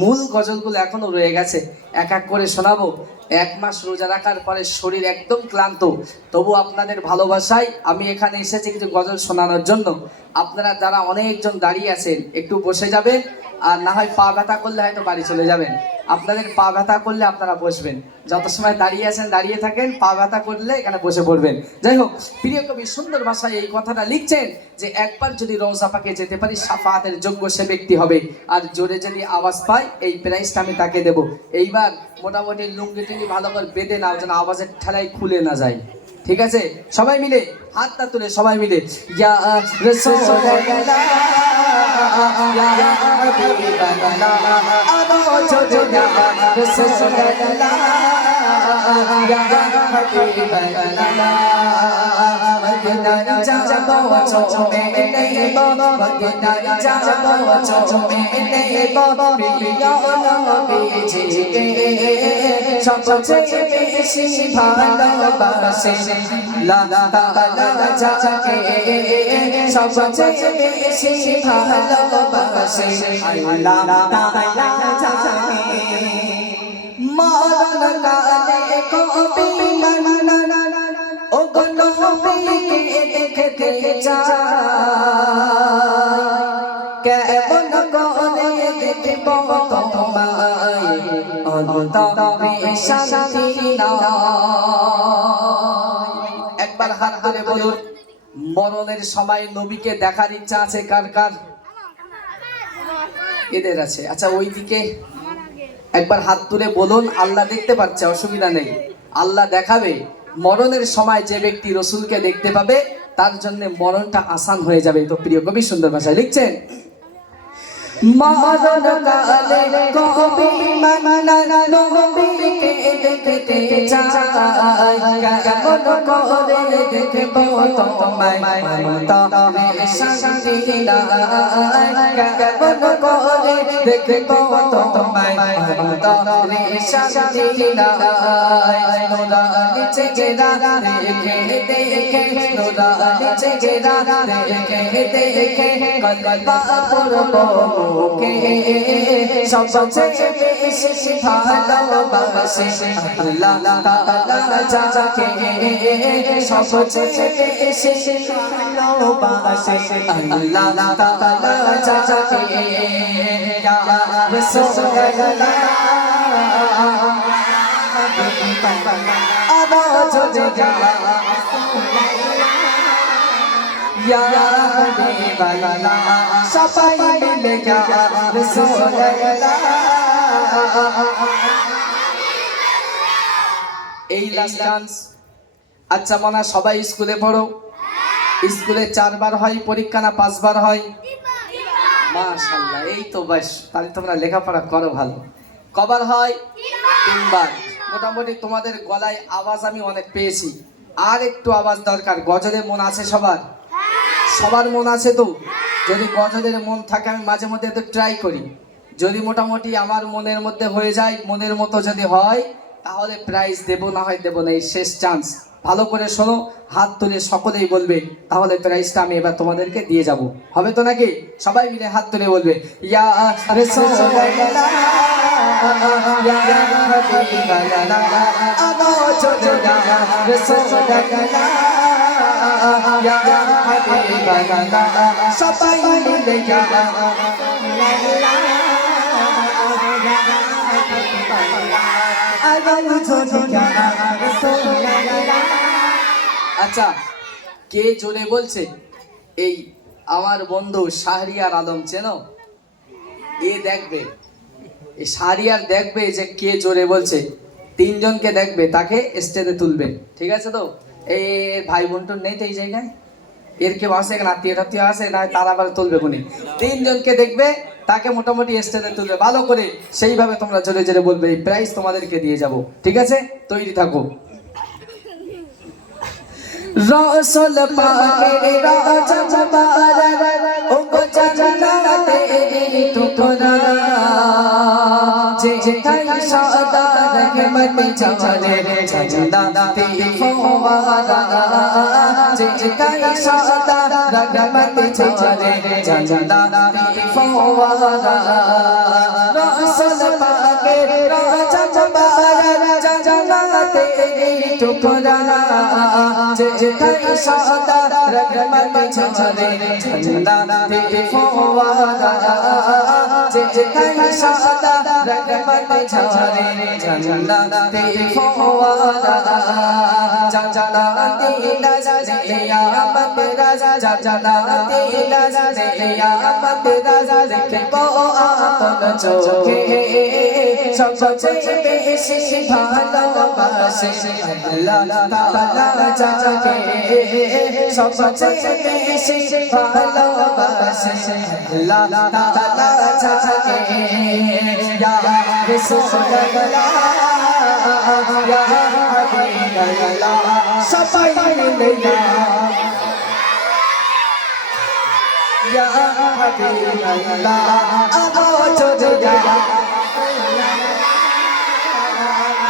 মূল গজলগুলো এখনো রয়ে গেছে এক এক করে শোনাবো 1 মাস রোজা রাখার পরে শরীর একদম ক্লান্ত তবু আপনাদের ভালোবাসায় আমি এখানে এসেছি কিছু গজল শোনানোর জন্য আপনারা যারা অনেকজন দাঁড়িয়ে আছেন একটু বসে যাবেন আর না হয় পা ব্যথা করলে হয়তো বাড়ি চলে যাবেন আপনাদের পা ব্যথা করলে আপনারা বসবেন, যত সময় দাঁড়িয়ে আছেন দাঁড়িয়ে থাকেন, পা ব্যথা করলে এখানে বসে পড়বেন। যাই হোক, প্রিয় কবি সুন্দর ভাষায় এই কথাটা লিখছেন যে একবার যদি রওজা পাকে যেতে পারি শাফাআতের যোগ্য সে ব্যক্তি হবে, আর জোরে যদি আওয়াজ পাই এই প্রাইসটা আমি তাকে দেব। এইবার মোটামুটি লুঙ্গি টুঙ্গি ভালো করে বেঁধে নাও যেন আওয়াজের ঠেলায় খুলে না যায়, ঠিক আছে? সবাই মিলে হাতটা তুলে সবাই মিলে ইয়া রাসূলুল্লাহ ইয়া হাবিবাল্লাহ আদো জোজা রাসূলুল্লাহ ইয়া হাবিবাল্লাহ মদিনা যাবো চোমে নেব, মদিনা যাবো চোমে নেব, প্রিয় নবীজিকে সবচেয়ে বেশি ভালোবাসে লা তাআলা যাকে সবচেয়ে বেশি ভালোবাসে আল্লাহ তাআলা যাকে মরণ কালে কবি মানা ও গো নবীকে দেখতে চায়, কেমন করে দেখব তোমায় অন্তরে শান্তি নাই। একবার হাত ধরে বলুন মরণের সময় নবীকে দেখার ইচ্ছা আছে কার কার? এদের আছে। আচ্ছা ওইদিকে একবার হাত তুলে বলুন আল্লাহ দেখতে পাচ্ছে, অসুবিধা নেই, আল্লাহ দেখাবে। মরণের সময় যে ব্যক্তি রসুলকে দেখতে পাবে তার জন্য মরণটা আসান হয়ে যাবে। তো প্রিয় কবি সুন্দর ভাষায় লিখছেন মরণ কালে কবি মানা নবীকে দেখতে চায়, কেমন করে দেখব তোমায় অন্তরে শান্তি নাই, কেমন করে দেখব তোমায় অন্তরে শান্তি নাই। নুরানি চেহারা দেখে দেখে নুরানি চেহারা দেখে দেখে কলবা পড়বো কে সবচেয়ে বেশি ভালোবাসে আল্লাহ তাআলা যাকে সবচেয়ে বেশি ভালোবাসে আল্লাহ তাআলা যাকে ইয়া রাসূলুল্লাহ আদো জোজা ইয়া হাবিবাল্লাহ সবাই মিলে ইয়া রাসূলুল্লাহ। এই লাস্ট ডান্স। আচ্ছা মনা সবাই স্কুলে পড়ো, স্কুলে 4 বার হয় পরীক্ষা না 5 বার হয়? মাশাআল্লাহ, এই তো বাস, তাহলে তোমরা লেখাপড়া করো ভালো। কবার হয়? 3 বার। মোটামুটি তোমাদের গলায় আওয়াজ আমি অনেক পেয়েছি, আর একটু আওয়াজ দরকার। গজলের মন আছে সবার? সবার মন আছে তো? যদি গজলের মন থাকে আমি মাঝে মধ্যে একটু ট্রাই করি, যদি মোটামুটি আমার মনের মধ্যে হয়ে যায়, মনের মতো যদি হয় তাহলে প্রাইজ দেব, না হয় দেব না। এই শেষ চান্স, ভালো করে শোনো, হাত তুলে সকলেই বলবে, তাহলে প্রাইজটা আমি এবার তোমাদেরকে দিয়ে যাব। হবে তো নাকি? সবাই মিলে হাত তুলে বলবে ইয়া রাসূলুল্লাহ ইয়া হাবিবাল্লাহ আদো জোজা রাসূলুল্লাহ ইয়া হাবিবাল্লাহ সবাই মিলে ইয়া আচ্ছা কে জোরে বলছে? এই আমার বন্ধু শাহরিয়ার আলম, চেনো? এ দেখবে, এই শাহরিয়ার দেখবে যে কে জোরে বলছে, 3 জনকে দেখবে, তাকে স্টেজে তুলবে, ঠিক আছে? তো এই ভাই বোনটোর নেই তো এই জায়গায়, এর কেউ আসে না, আত্মীয় আসে না, তারা আবার তুলবে কোনি। 3 জনকে দেখবে, তাকে মোটামুটি স্টেজে তুলবে ভালো করে, সেইভাবে তোমরা জোরে জোরে বলবে, এই প্রাইজ তোমাদেরকে দিয়ে যাব, ঠিক আছে? তৈরি থাকো। রসুল পাকের রাজা মুবারক ও গো জান্নাতে টুকরা যেখানে সাদা রহমত ঝরে জান্নাতে ফওয়ারা যেখানে সাদা রহমত ঝরে জান্নাতে ফওয়ারা রসুল পাকের রাজা মুবারক জান্নাতে টুকরা যেখানে সাদা রহমত ঝরে জান্নাতে ফওয়ারা যেখানে সাদা রহমত ঝরে জান্নাতে ফওয়ারা জান্নাতে নজরে নিয়ামত রাজা জান্নাতে নজরে নিয়ামত রাজা দেখবো আপন চোখে সবচেয়ে বেশি ভালোবাসে আল্লাহ তাআলা যাকে সবচেয়ে বেশি ভালোবাসে আল্লাহ তাআলা যাকে ইয়া রাসূলুল্লাহ ইয়া হাবিবাল্লাহ সবাই মিলে ইয়া হাবিবাল্লাহ আওয়াজ দিয়া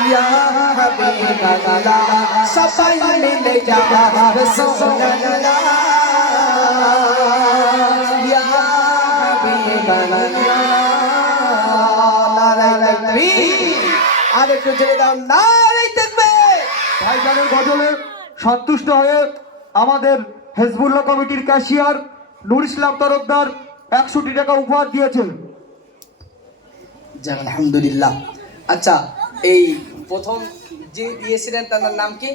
ইয়া হাবিবাল্লাহ সবাই মিলে ইয়া রাসূলুল্লাহ ইয়া হাবিবাল্লাহ নারে তাকবীর আর একটু জোরে দাও নারে তাকবীর ভাইজানের গজলে সন্তুষ্ট হয়ে আমাদের হেজবুল্লাহ কমিটির ক্যাশিয়ার নূর ইসলাম তরফদার 100 টাকা উপহার দিয়েছেন। যাক আলহামদুলিল্লাহ। আচ্ছা, এই প্রথম যিনি দিয়েছিলেন তার নাম কি?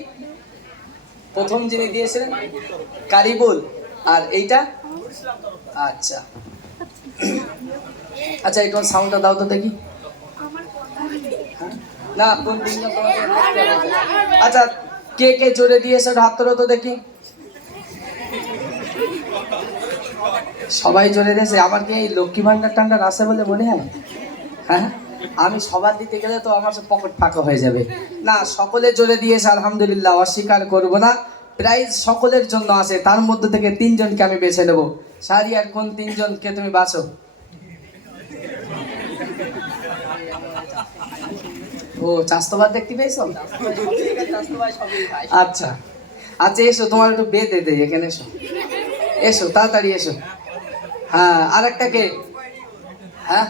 প্রথম যিনি দিয়েছিলেন কারিবুল, আর এইটা আচ্ছা আচ্ছা একটু সাউন্ডটা দাও তো দেখি। না কোন তিনজন তোমাকে আচ্ছা কে কে জোরে দিয়েছে হাত তোলো তো দেখি। সবাই জোরে দিয়েছে। আমার কি এই লক্ষ্মী ভান্ডার টান্ডার আছে বলে মনে হয়? হ্যাঁ, আমি সবার দিতে গেলে তো আমার পকেট ফাঁকা হয়ে যাবে। না, সকলে জোরে দিয়েছে আলহামদুলিল্লাহ, অস্বীকার করব না। প্রাইজ সকলের জন্য আছে, তার মধ্যে থেকে 3 জনকে আমি বেছে নেব। শাহরিয়ার কোন 3 জনকে তুমি বাছো? ও চাস্তবাদ দেখতে পেয়েছো? আচ্ছা আচ্ছা এসো, তোমার একটু বেঁধে দেই, এখানে এসো, এসো তাড়াতাড়ি এসো। হ্যাঁ আর একটা কে? হ্যাঁ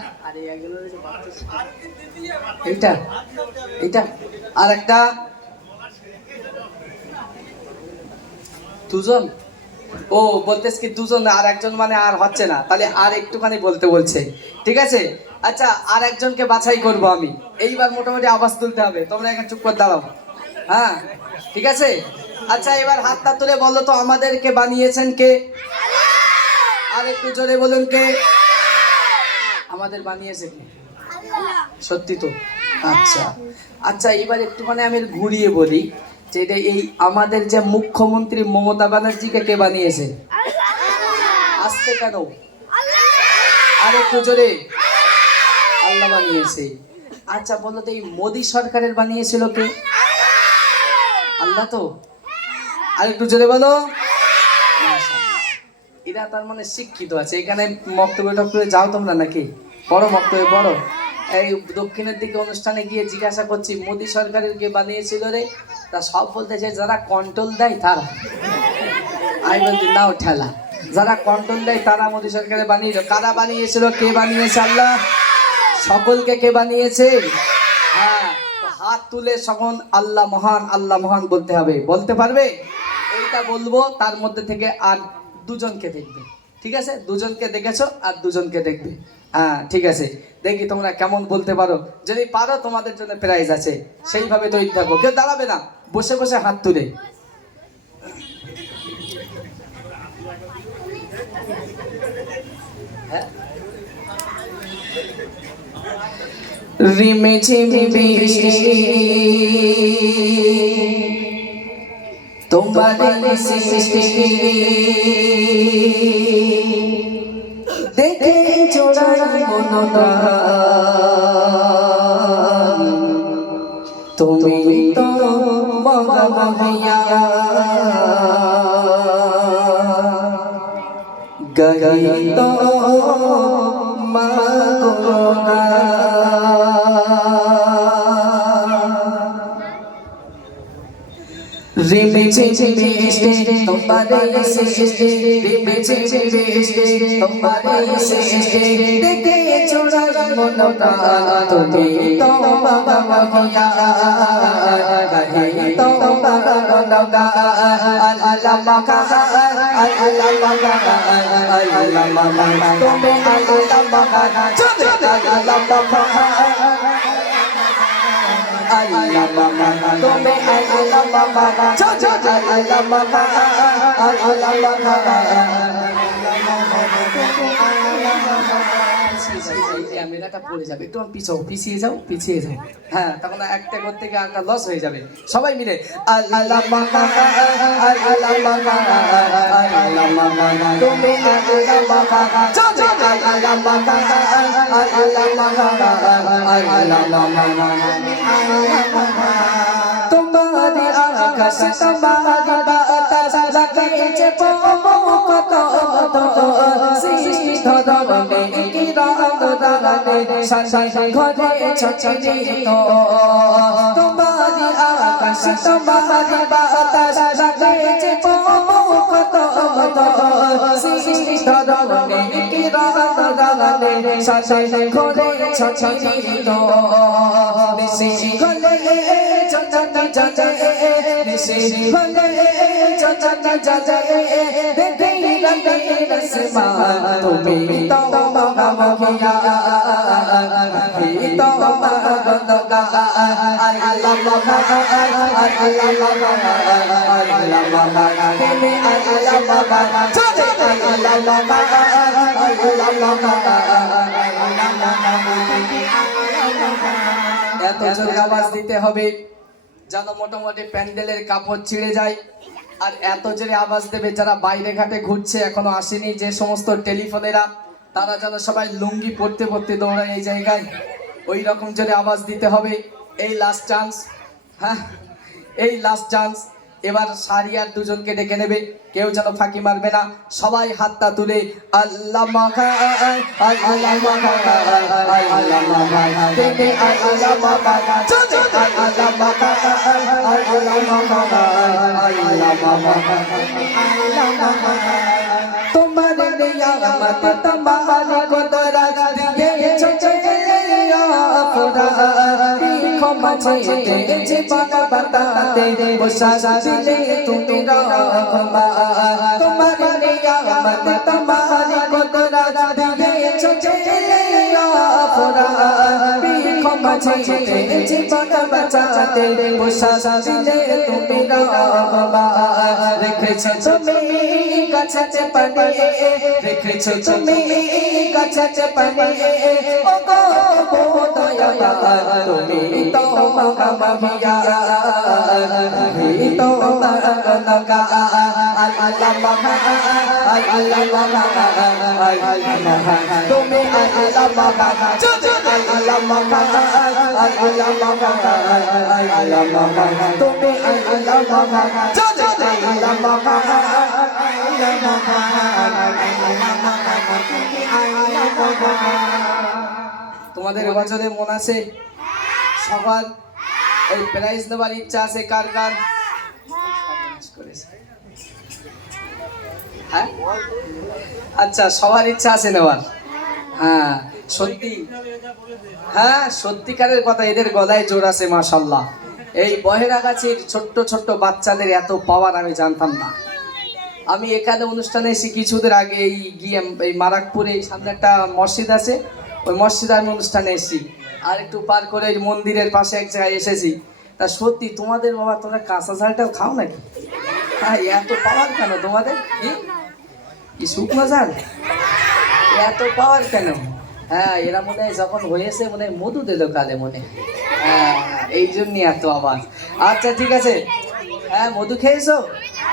এইটা এইটা আর একটা, দুজন। ও বলতেছ কি দুজন, আর একজন মানে আর হচ্ছে না, তাহলে আর একটুখানি বলতে বলছে, ঠিক আছে। আচ্ছা আর একজনকে বাছাই করব আমি, এইবার মোটামুটি আওয়াজ তুলতে হবে, তোমরা এখানে চুপ করে দাঁড়াও। হ্যাঁ ঠিক আছে। আচ্ছা এবার হাতটা তুলে বলো তো আমাদেরকে বানিয়েছেন কে? আর একটু জোরে বলুন কে আমাদের বানিয়েছে কে? সত্যি তো? আচ্ছা আচ্ছা এবার একটুখানি আমি ঘুরিয়ে বলি যে এটা এই আমাদের যে মুখ্যমন্ত্রী মমতা ব্যানার্জিকে কে বানিয়েছে? আসতে কেন? আর একটু জোরে। আল্লাহ বানিয়েছে। আচ্ছা বলো তো এই মোদী সরকারের বানিয়েছিল কে? আল্লাহ তো। আর একটু জোরে বলো। এরা তার মানে শিক্ষিত আছে। এখানে বক্তব্য টক্তব্যে যাও তোমরা নাকি? পড়ো বক্তব্যে পড়ো। এই দক্ষিণের দিকে অনুষ্ঠানে গিয়ে জিজ্ঞাসা করছি মোদী সরকারের কে বানিয়েছিল রে, তা সব বলতেছে যারা কন্ট্রোল দেয় তারা। আমি বলছি নাও ঠেলা, যারা কন্ট্রোল দেয় তারা মোদী সরকারের বানিয়েছিল। কারা বানিয়েছিল? কে বানিয়েছে? আল্লাহ। সকলকে কে বানিয়েছে? হ্যাঁ, হাত তুলে সকল আল্লাহ মহান, আল্লাহ মহান বলতে হবে। বলতে পারবে? এইটা বলবো, তার মধ্যে থেকে আর 2 জনকে দেখবে, ঠিক আছে? 2 জনকে দেখেছো আর 2 জনকে দেখবে। হ্যাঁ ঠিক আছে, দেখি তোমরা কেমন বলতে পারো। যদি পারো তোমাদের জন্য প্রাইজ আছে, সেইভাবে তৈরি থাকো। কেউ দাঁড়াবে না, বসে বসে হাত তুলে। হ্যাঁ রিমে ঝিমে বৃষ্টি তোমার সৃষ্টি দেখে জোড়াই মনপ্রাণ, তুমি তো মহামায়া গাহি তো মা করুণা রিমে ঝিমে বৃষ্টি তোমারে সৃষ্টি রিমে ঝিমে বৃষ্টি তোমারে সৃষ্টি দেখে জোড়াই মনপ্রাণ, তুমি তো মহামায়া গাহি তো মা করুণা আল্লাহ মাকা আল্লাহ মাকা আল্লাহ মাওলানা তুমি আল্লাহ মাওলানা চলে আল্লাহ মাওলানা আল্লাহ মাওলানা তুমি আল্লাহ মাওলানা চলে আল্লাহ মাওলানা আল্লাহ মাওলানা মেলাটা পড়ে যাবে, একটু পিছিয়ে যাও হ্যাঁ, তখন একটা করতে গিয়ে একটা লস হয়ে যাবে। সবাই মিলে আল্লাহ মাওলানা আল্লাহ মাওলানা আল্লাহ মাওলানা তুমি আল্লাহ মাওলানা চলে আল্লাহ মাওলানা আল্লাহ মাওলানা আল্লাহ মাওলানা তোমারি আকাশ তোমারি বাতাস লাগিয়েছে কত সৃষ্টি ধরনে কি রানে সাথে ঘরে ছচিত তোমারি আকাশ তোমারি বাতাস লাগিয়েছে কত সৃষ্টি ধরনে কি রানে সাথে ঘরে ছচিত নিশি গলে চচনে চচনে নিশি গলে চচনে চচনে দেখি গলে রসমা তুমি তো মগমগিয়া তুমি তো মগমগা আল্লাহ মাওলানা আল্লাহ মাওলানা আল্লাহ মাওলানা তুমি আল্লাহ মাওলানা চলে আল্লাহ মাওলানা আল্লাহ মাওলানা এত জোরে আওয়াজ দিতে হবে যেন মোটামুটি প্যান্ডেলের কাপড় ছিঁড়ে যায়। আর এত জোরে আওয়াজ দেবে যারা বাইরে ঘাটে ঘুরছে এখনো আসেনি যে সমস্ত টেলিফোনেরা, তারা যেন সবাই লুঙ্গি পরতে পরতে দৌড়ায় এই জায়গায়। ওই রকম জোরে আওয়াজ দিতে হবে। এই লাস্ট চান্স, হ্যাঁ এই লাস্ট চান্স। এবার সারিয়ার দুজনকে ডেকে নেবে, কেউ যেন ফাঁকি মারবে না। সবাই হাতটা তুলে আল্লাহ মাওলানা আল্লাহ মাওলানা আল্লাহ মাওলানা তুমি আল্লাহ মাওলানা চলে আল্লাহ মাওলানা আল্লাহ মাওলানা আল্লাহ মাওলানা তোমার নিয়ামত তোমার কুদরত দিয়েছো চলিয়া পুরা ক্ষমা চেয়ে জীবন বাতাতে বসা দিলে তুমি রহমা তোমার নিয়ামত তোমার কুদরত দিয়েছো চলিয়া পুরা ক্ষমা চেয়ে জীবন বাঁচাতে বসা দিলে তুমি রহমা রেখেছো তুমি গাছে পানে রেখেছো তুমি গাছে পানে ও গো দয়ালা তুমি তো মগমগিয়া তুমি তো মগমগা আল্লাহ মাওলানা আল্লাহ মাওলানা আল্লাহ মাওলানা তুমি আল্লাহ মাওলানা চলে আল্লাহ মাওলানা আল্লাহ মাওলানা আল্লাহ মাওলানা তুমি আল্লাহ মাওলানা চলে আল্লাহ মাওলানা তোমাদের বছরে মন আছে সবার এই প্রাইজ দেওয়ার ইচ্ছা আছে কার কার? হ্যাঁ আচ্ছা, সবার ইচ্ছা আছে নেওয়ার। হ্যাঁ সত্যি, হ্যাঁ সত্যিকারের কথা, এদের গলায় জোর আছে মাশাআল্লাহ। এই বহেরাগাছির ছোট্ট ছোট্ট বাচ্চাদের এত পাওয়ার আমি জানতাম না। আমি এখানে অনুষ্ঠানে এসে কিছুদিন আগে এই মারাকপুরে সামনে একটা মসজিদ আছে, ওই মসজিদে আমি অনুষ্ঠানে এসেছি। আর একটু পার করে ওই মন্দিরের পাশে এক জায়গায় এসেছি। তা সত্যি তোমাদের বাবা, তোমরা কাঁচা ঝালটাও খাও নাকি? হ্যাঁ এত পাওয়ার কেন তোমাদের? কি শুকনো ঝাল এত পাওয়ার কেন? হ্যাঁ এরা মনে হয় যখন হয়েছে মনে হয় মধু দিল কালে মনে, হ্যাঁ এই জন্যই এত আওয়াজ। আচ্ছা ঠিক আছে, হ্যাঁ মধু খেয়েছো?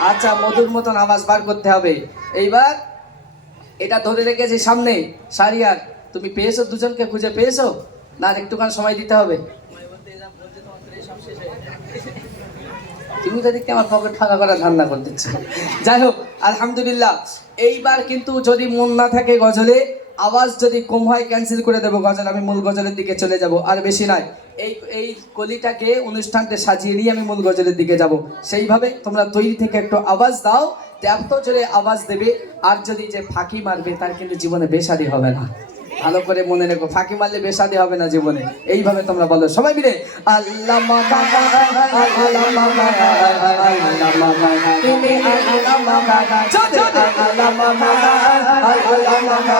আচ্ছা মধুর মতন আওয়াজ বার করতে হবে। এইবার এটা ধরে রেখেছি সামনে সারিয়ার, তুমি পেয়েছো? দুজনকে খুঁজে পেয়েছো না? একটুখানি সময় দিতে হবে। তুমি তো দেখতে আমার পকেট ফাঁকা করার ধান্দা করতেছ। যাই হোক আলহামদুলিল্লাহ। এইবার কিন্তু যদি মন না থাকে গজলে, আওয়াজ যদি কম হয় ক্যান্সেল করে দেবো গজল, আমি মূল গজলের দিকে চলে যাব। আর বেশি নয়, এই কলিটাকে অনুষ্ঠানটা সাজিয়ে নিয়ে আমি মূল গজলের দিকে যাব। সেইভাবে তোমরা তৈরি থেকে একটু আওয়াজ দাও, এত জোরে আওয়াজ দেবে। আর যদি যে ফাঁকি মারবে তার কিন্তু জীবনে বেশাদি হবে না। ভালো করে মনে রেখো, ফাঁকি মারলে বেশাদি হবে না জীবনে। এইভাবে তোমরা বলো সবাই মিলে, আল্লাহ মামা আল্লাহ মামা আল্লাহ মামা তুমি আল্লাহ মামা আল্লাহ মামা আল্লাহ মামা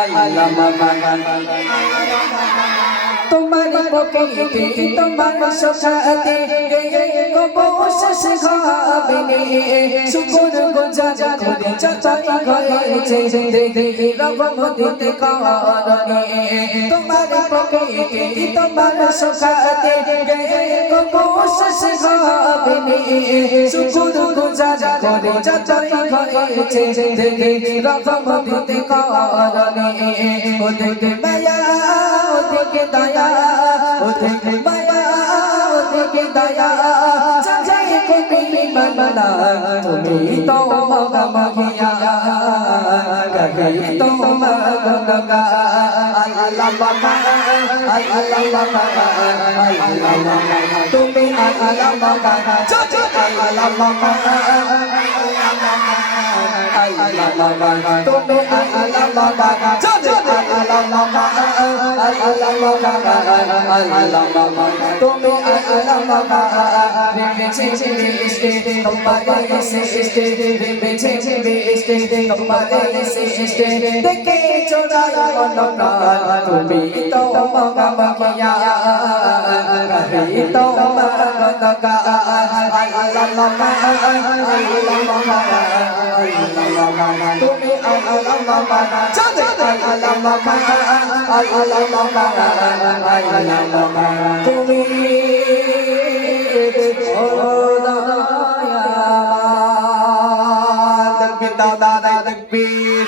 আল্লাহ মামা তোমার পকেটে তোমার সাথে কবশেষ হবে শুকর গুজার করে চাচাই হয়েছে রবমতে কারণে তোমার পকেটে তোমার সাথে কবশেষ হবে শুকর গুজার করে চাচাই হয়েছে রবমতে কারণে ওদের মায়া ওদের দয়া ওদের মায়া ওদের দয়া চাচাই কবি মানা তুমি তো মগমগিয়া গাই তো মগমগা আল্লাহ বাবা আল্লাহ বাবা আল্লাহ বাবা তুমি আল্লাহ বাবা চাচাই আল্লাহ বাবা আল্লাহ বাবা তুমি আল্লাহ বাবা চাচাই আল্লাহ বাবা আল্লাহ বাবা আল্লাহ বাবা তুমি আল্লাহ বাবা বেঁচে বেঁচে তোমারে সৃষ্টি বেঁচে বেঁচে তোমারে সৃষ্টি দেখে চোরাই মন প্রাণ তুমি তো মগমগিয়া কহি তো মগমগা আল্লাহ বাবা আল্লাহ বাবা আল্লাহ বাবা তুমি আল্লাহ বাবা চাচাই আল্লাহ বাবা আল্লাহ বাবা আল্লাহ বাবা তুমি ও দয়াময় তাকবীর দাও দাদা তাকবীর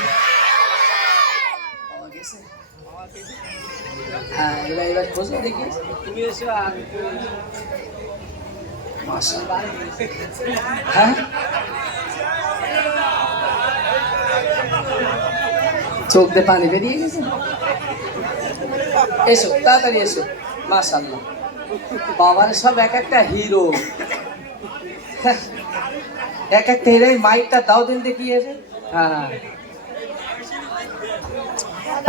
হ্যাঁ এবার খোঁজো দেখি তুমি এসো মাশাআল্লাহ হ্যাঁ চোখ দিয়ে পানি বেরিয়ে গেছে এসো তাড়াতাড়ি এসো মাশাআল্লাহ বাবার সব এক একটা হিরো এক একটা হিরো মাইকটা দাও দিন দেখি এসে হ্যাঁ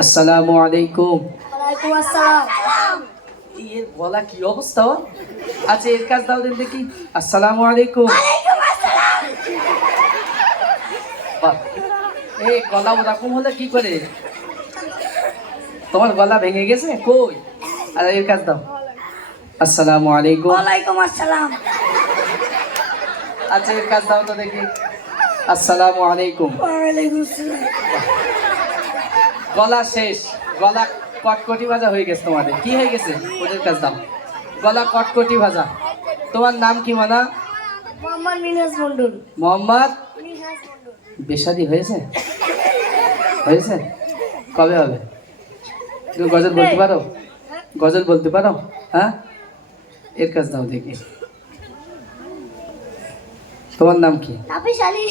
আসসালামু আলাইকুম ওয়ালাইকুম আসসালাম এর গলা কি অবস্থা আচ্ছা এর কাজ দাও দিন দেখি আসসালামু আলাইকুম বাহ এই গলা ওরকম হলে কি করে তোমার গলা ভেঙে গেছে কই আর এর কাজ দাও আসসালামু আলাইকুম ওয়ালাইকুম আসসালাম আচ্ছা এর কাজ দাও তো দেখি আসসালামু আলাইকুম ওয়ালাইকুম আসসালাম গলা শেষ গলা কটকটি ভাজা হয়ে গেছে তোমাদের কি হয়ে গেছে ওদের কাজ দাও গলা কটকটি ভাজা তোমার নাম কি মানা মোহাম্মদ মিনহাজ মন্ডল মোহাম্মদ মিনহাজ মন্ডল বেশাদি হয়েছে হয়েছে কবে হবে তুমি গজল বলতে পারো গজল বলতে পারো হ্যাঁ এর কাজ দাও দেখি তোমার নাম কি নাফিস আলী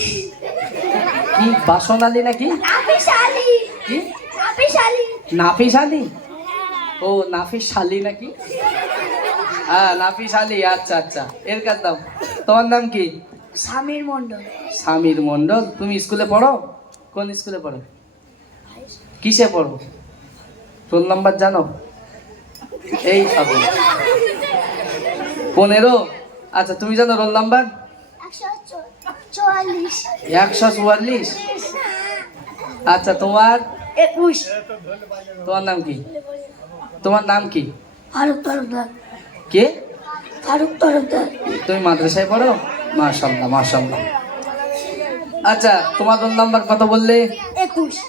কি বাসন আলী নাকি নাফিস আলী কি নাফিস আলী নাফিস আলী ও নাফিস শালি নাকি হ্যাঁ নাফিস আলী আচ্ছা আচ্ছা এর কাজ দাও তোমার নাম কি সামির মন্ডল সামির মন্ডল তুমি স্কুলে পড়ো কোন স্কুলে পড়ো কিসে পড়ো রোল নাম্বার জানো এই পাবো 15 আচ্ছা তুমি জানো রোল নাম্বার 144 আচ্ছা তোমার 21 তোমার নাম কি তোমার নাম কি ফারুক তরফদার কে ফারুক তরফদার তুমি মাদ্রাসায় পড়ো মাশাআল্লাহ মাশাআল্লাহ আচ্ছা তোমার রোল নাম্বার কত বললে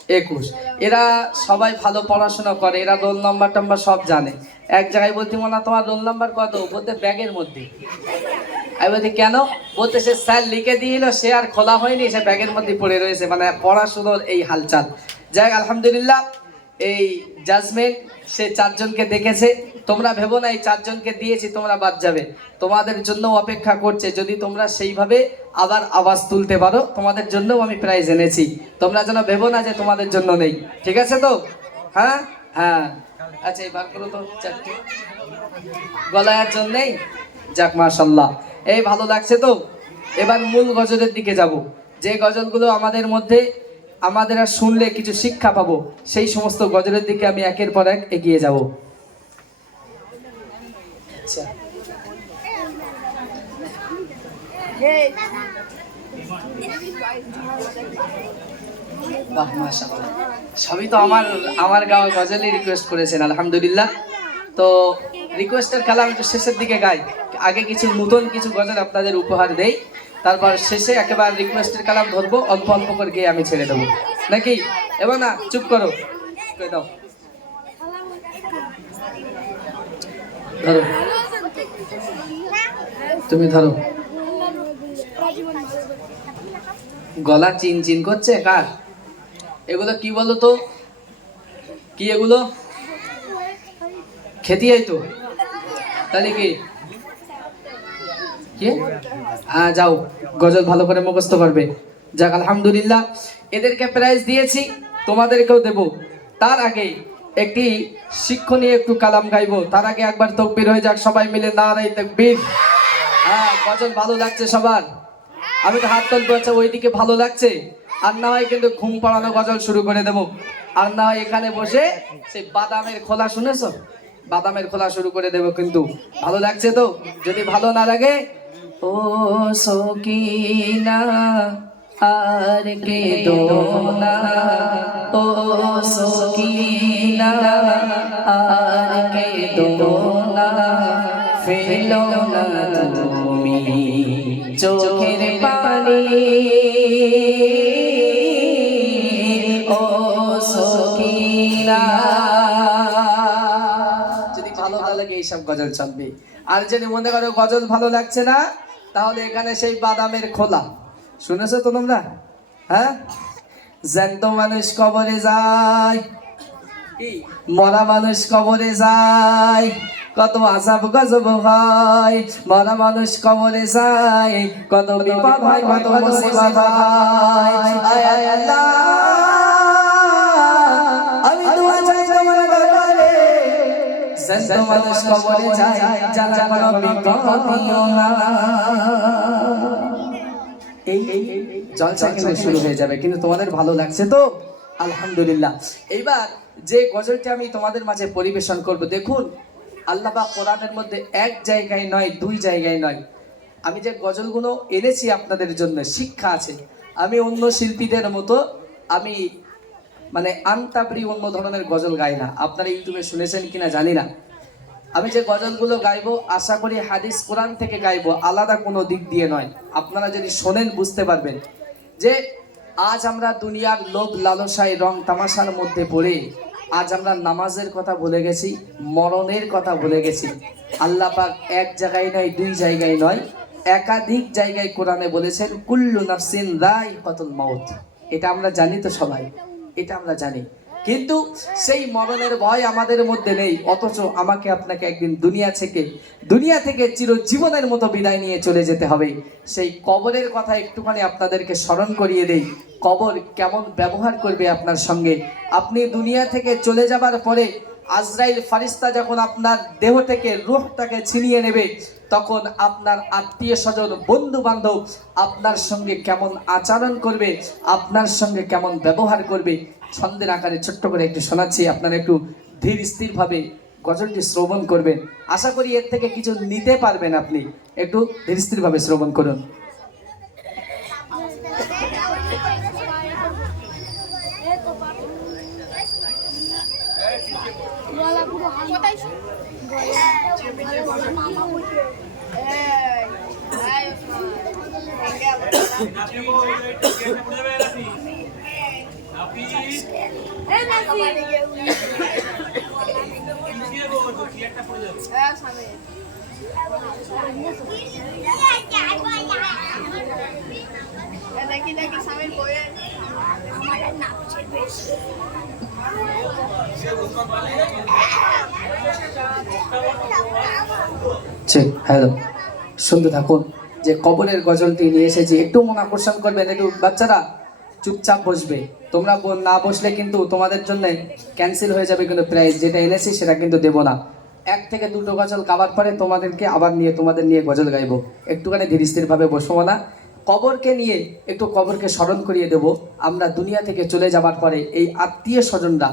21 এরা সবাই ভালো পড়াশোনা করে এরা রোল নাম্বার টাম্বার সব জানে এক জায়গায় বলতে মনে হয় তোমার রোল নাম্বার কত বলতে ব্যাগের মধ্যে আমি বলছি কেন বলতে সে স্যার লিখে দিয়েছিল সে আর খোলা হয়নি সে ব্যাগের মধ্যে পড়ে রয়েছে মানে পড়াশোনার এই হালচাল যাই হোক আলহামদুলিল্লাহ এই জাজমেন্ট সে 4 জনকে দেখেছে তোমরা ভেবো না এই 4 জনকে দিয়েছি তোমরা বাদ যাবে তোমাদের জন্য অপেক্ষা করছে যদি তোমরা সেইভাবে আবার আওয়াজ তুলতে পারো তোমাদের জন্যও আমি প্রাইজ এনেছি তোমরা যেন ভেবো না যে তোমাদের জন্য নেই ঠিক আছে তো হ্যাঁ হ্যাঁ আচ্ছা এবার করো তো 4টি গলায় আর জন নেই যাক মাশাআল্লাহ এই ভালো লাগছে তো এবার মূল গজলের দিকে যাব, যে গজলগুলো আমাদের মধ্যে আমাদের আর শুনলে কিছু শিক্ষা পাবো, সেই সমস্ত গজলের দিকে আমি একের পর এক এগিয়ে যাব। আচ্ছা, বাহ মাশাআল্লাহ, সবই তো আমার আমার গাওয়া গজলই রিকোয়েস্ট করেছেন, আলহামদুলিল্লাহ। তো রিকোয়েস্টের কালাম একটু শেষের দিকে গাই, আগে কিছু নতুন কিছু গজল আপনাদের উপহার দেই, তারপর শেষে একেবারে রিকোয়েস্টের কালাম ধরবো, অল্প অল্প করে গিয়ে আমি ছেড়ে দেবো নাকি? এবার না চুপ করো, কই দাও, ধরো, তুমি ধরো। গলা চিন চিন করছে কার? এগুলো কি বলো তো, কি এগুলো? খেতে তো তাহলে কি কি? যাও গজল ভালো করে মুখস্থ করবে। যাক আলহামদুলিল্লাহ, এদেরকে প্রাইজ দিয়েছি, তোমাদেরকেও দেব। তার আগে একটি শিক্ষণীয় একটু কালাম গাইবো, তার আগে একবার তাকবীর হয়ে যাক, সবাই মিলে নারে তাকবীর। গজল ভালো লাগছে সবার? আমি তো হাত তুলতে হচ্ছে, ওইদিকে ভালো লাগছে? আর না হয় কিন্তু ঘুম পাড়ানো গজল শুরু করে দেব, আর না হয় এখানে বসে সেই বাদামের খোলা, শুনেছো, বাদামের খোলা শুরু করে দেব কিন্তু। ভালো লাগছে তো? যদি ভালো না লাগে, ও সকিনা আর কে দোনা, ও সকিনা আর কে দোনা, ফেলো না তুমি চোখের পানি, ও সকিনা। যদি ভালো লাগে এইসব গজল চলবে, আর যদি মনে করো গজল ভালো লাগছে না, তাহলে এখানে সেই বাদামের খোলা, শুনেছো তো তোমরা? হ্যাঁ, জ্যান্ত মানুষ কবরে যায়, মরা মানুষ কবরে যায়, কত আযাব গজব হয়, মরা মানুষ কবরে যায়, কত বিপদ হয়, কত মুসিবত হয়। আয় আয় আল্লাহ, আমি দোয়া চাই তোমার দরবারে, জ্যান্ত মানুষ কবরে যায়, জানা কোনো বিপদ দিও না। এই জলসা কিন্তু শুরু হয়ে যাবে, কিন্তু তোমাদের ভালো লাগছে তো? আলহামদুলিল্লাহ। এইবার যে গজলটি আমি তোমাদের মাঝে পরিবেশন করব, দেখুন আল্লাহ পাক কোরআনের মধ্যে এক জায়গায় নয়, দুই জায়গায় নয়, আমি যে গজলগুলো এনেছি আপনাদের জন্য শিক্ষা আছে। আমি অন্য শিল্পীদের মতো আমি মানে আনতাবরি অন্য ধরনের গজল গাই না, আপনারা ইউটিউবে শুনেছেন কিনা জানি না। আমি যে গজলগুলো গাইবো আশা করি হাদিস কোরআন থেকে গাইবো, আলাদা কোনো দিক দিয়ে নয়। আপনারা যদি শোনেন বুঝতে পারবেন যে আজ আমরা দুনিয়ার লোভ লালসায় রং তামাশার মধ্যে পড়ে আজ আমরা নামাজের কথা ভুলে গেছি, মরণের কথা ভুলে গেছি। আল্লাহ পাক এক জায়গায় নয়, দুই জায়গায় নয়, একাধিক জায়গায় কোরআনে বলেছেন কুল্লু নাফসিন যায়কাতুল মাউত। এটা আমরা জানি তো সবাই, এটা আমরা জানি, কিন্তু সেই মরণের ভয় আমাদের মধ্যে নেই। অথচ আমাকে আপনাকে একদিন দুনিয়া থেকে চিরজীবনের মতো বিদায় নিয়ে চলে যেতে হবে। সেই কবরের কথা একটুখানি আপনাদেরকে স্মরণ করিয়ে দেই। কবর কেমন ব্যবহার করবে আপনার সঙ্গে। আপনি দুনিয়া থেকে চলে যাবার পরে আজরাইল ফারিস্তা যখন আপনার দেহ থেকে রূহটাকে ছিনিয়ে নেবে, তখন আপনার আত্মীয় স্বজন, বন্ধু বান্ধব আপনার সঙ্গে কেমন আচরণ করবে, আপনার সঙ্গে কেমন ব্যবহার করবে, ছন্দের আকারে ছোট্ট করে একটু শোনাচ্ছি, আপনারা একটু ধীর স্থিরভাবে গজলটি শ্রবণ করবেন। আশা করি এর থেকে কিছু নিতে পারবেন, আপনি একটু ধীর স্থিরভাবে শ্রবণ করুন। হ্যালো, শুনতে থাকুন যে কবরের গজলটি নিয়ে এসেছি, একটু মন আকর্ষণ করবেন। একটু বাচ্চারা চুপচাপ বসবে, তোমরা না বসলে কিন্তু তোমাদের জন্য ক্যান্সেল হয়ে যাবে, কিন্তু প্রাইজ যেটা এনেছি সেটা কিন্তু দেবো না। এক থেকে দুটো গজল গাবার পরে তোমাদের নিয়ে গজল গাইবো, একটুখানি ধীর স্থিরভাবে বসবো না, কবরকে নিয়ে একটু কবরকে স্মরণ করিয়ে দেব। আমরা দুনিয়া থেকে চলে যাবার পরে এই আত্মীয় স্বজনরা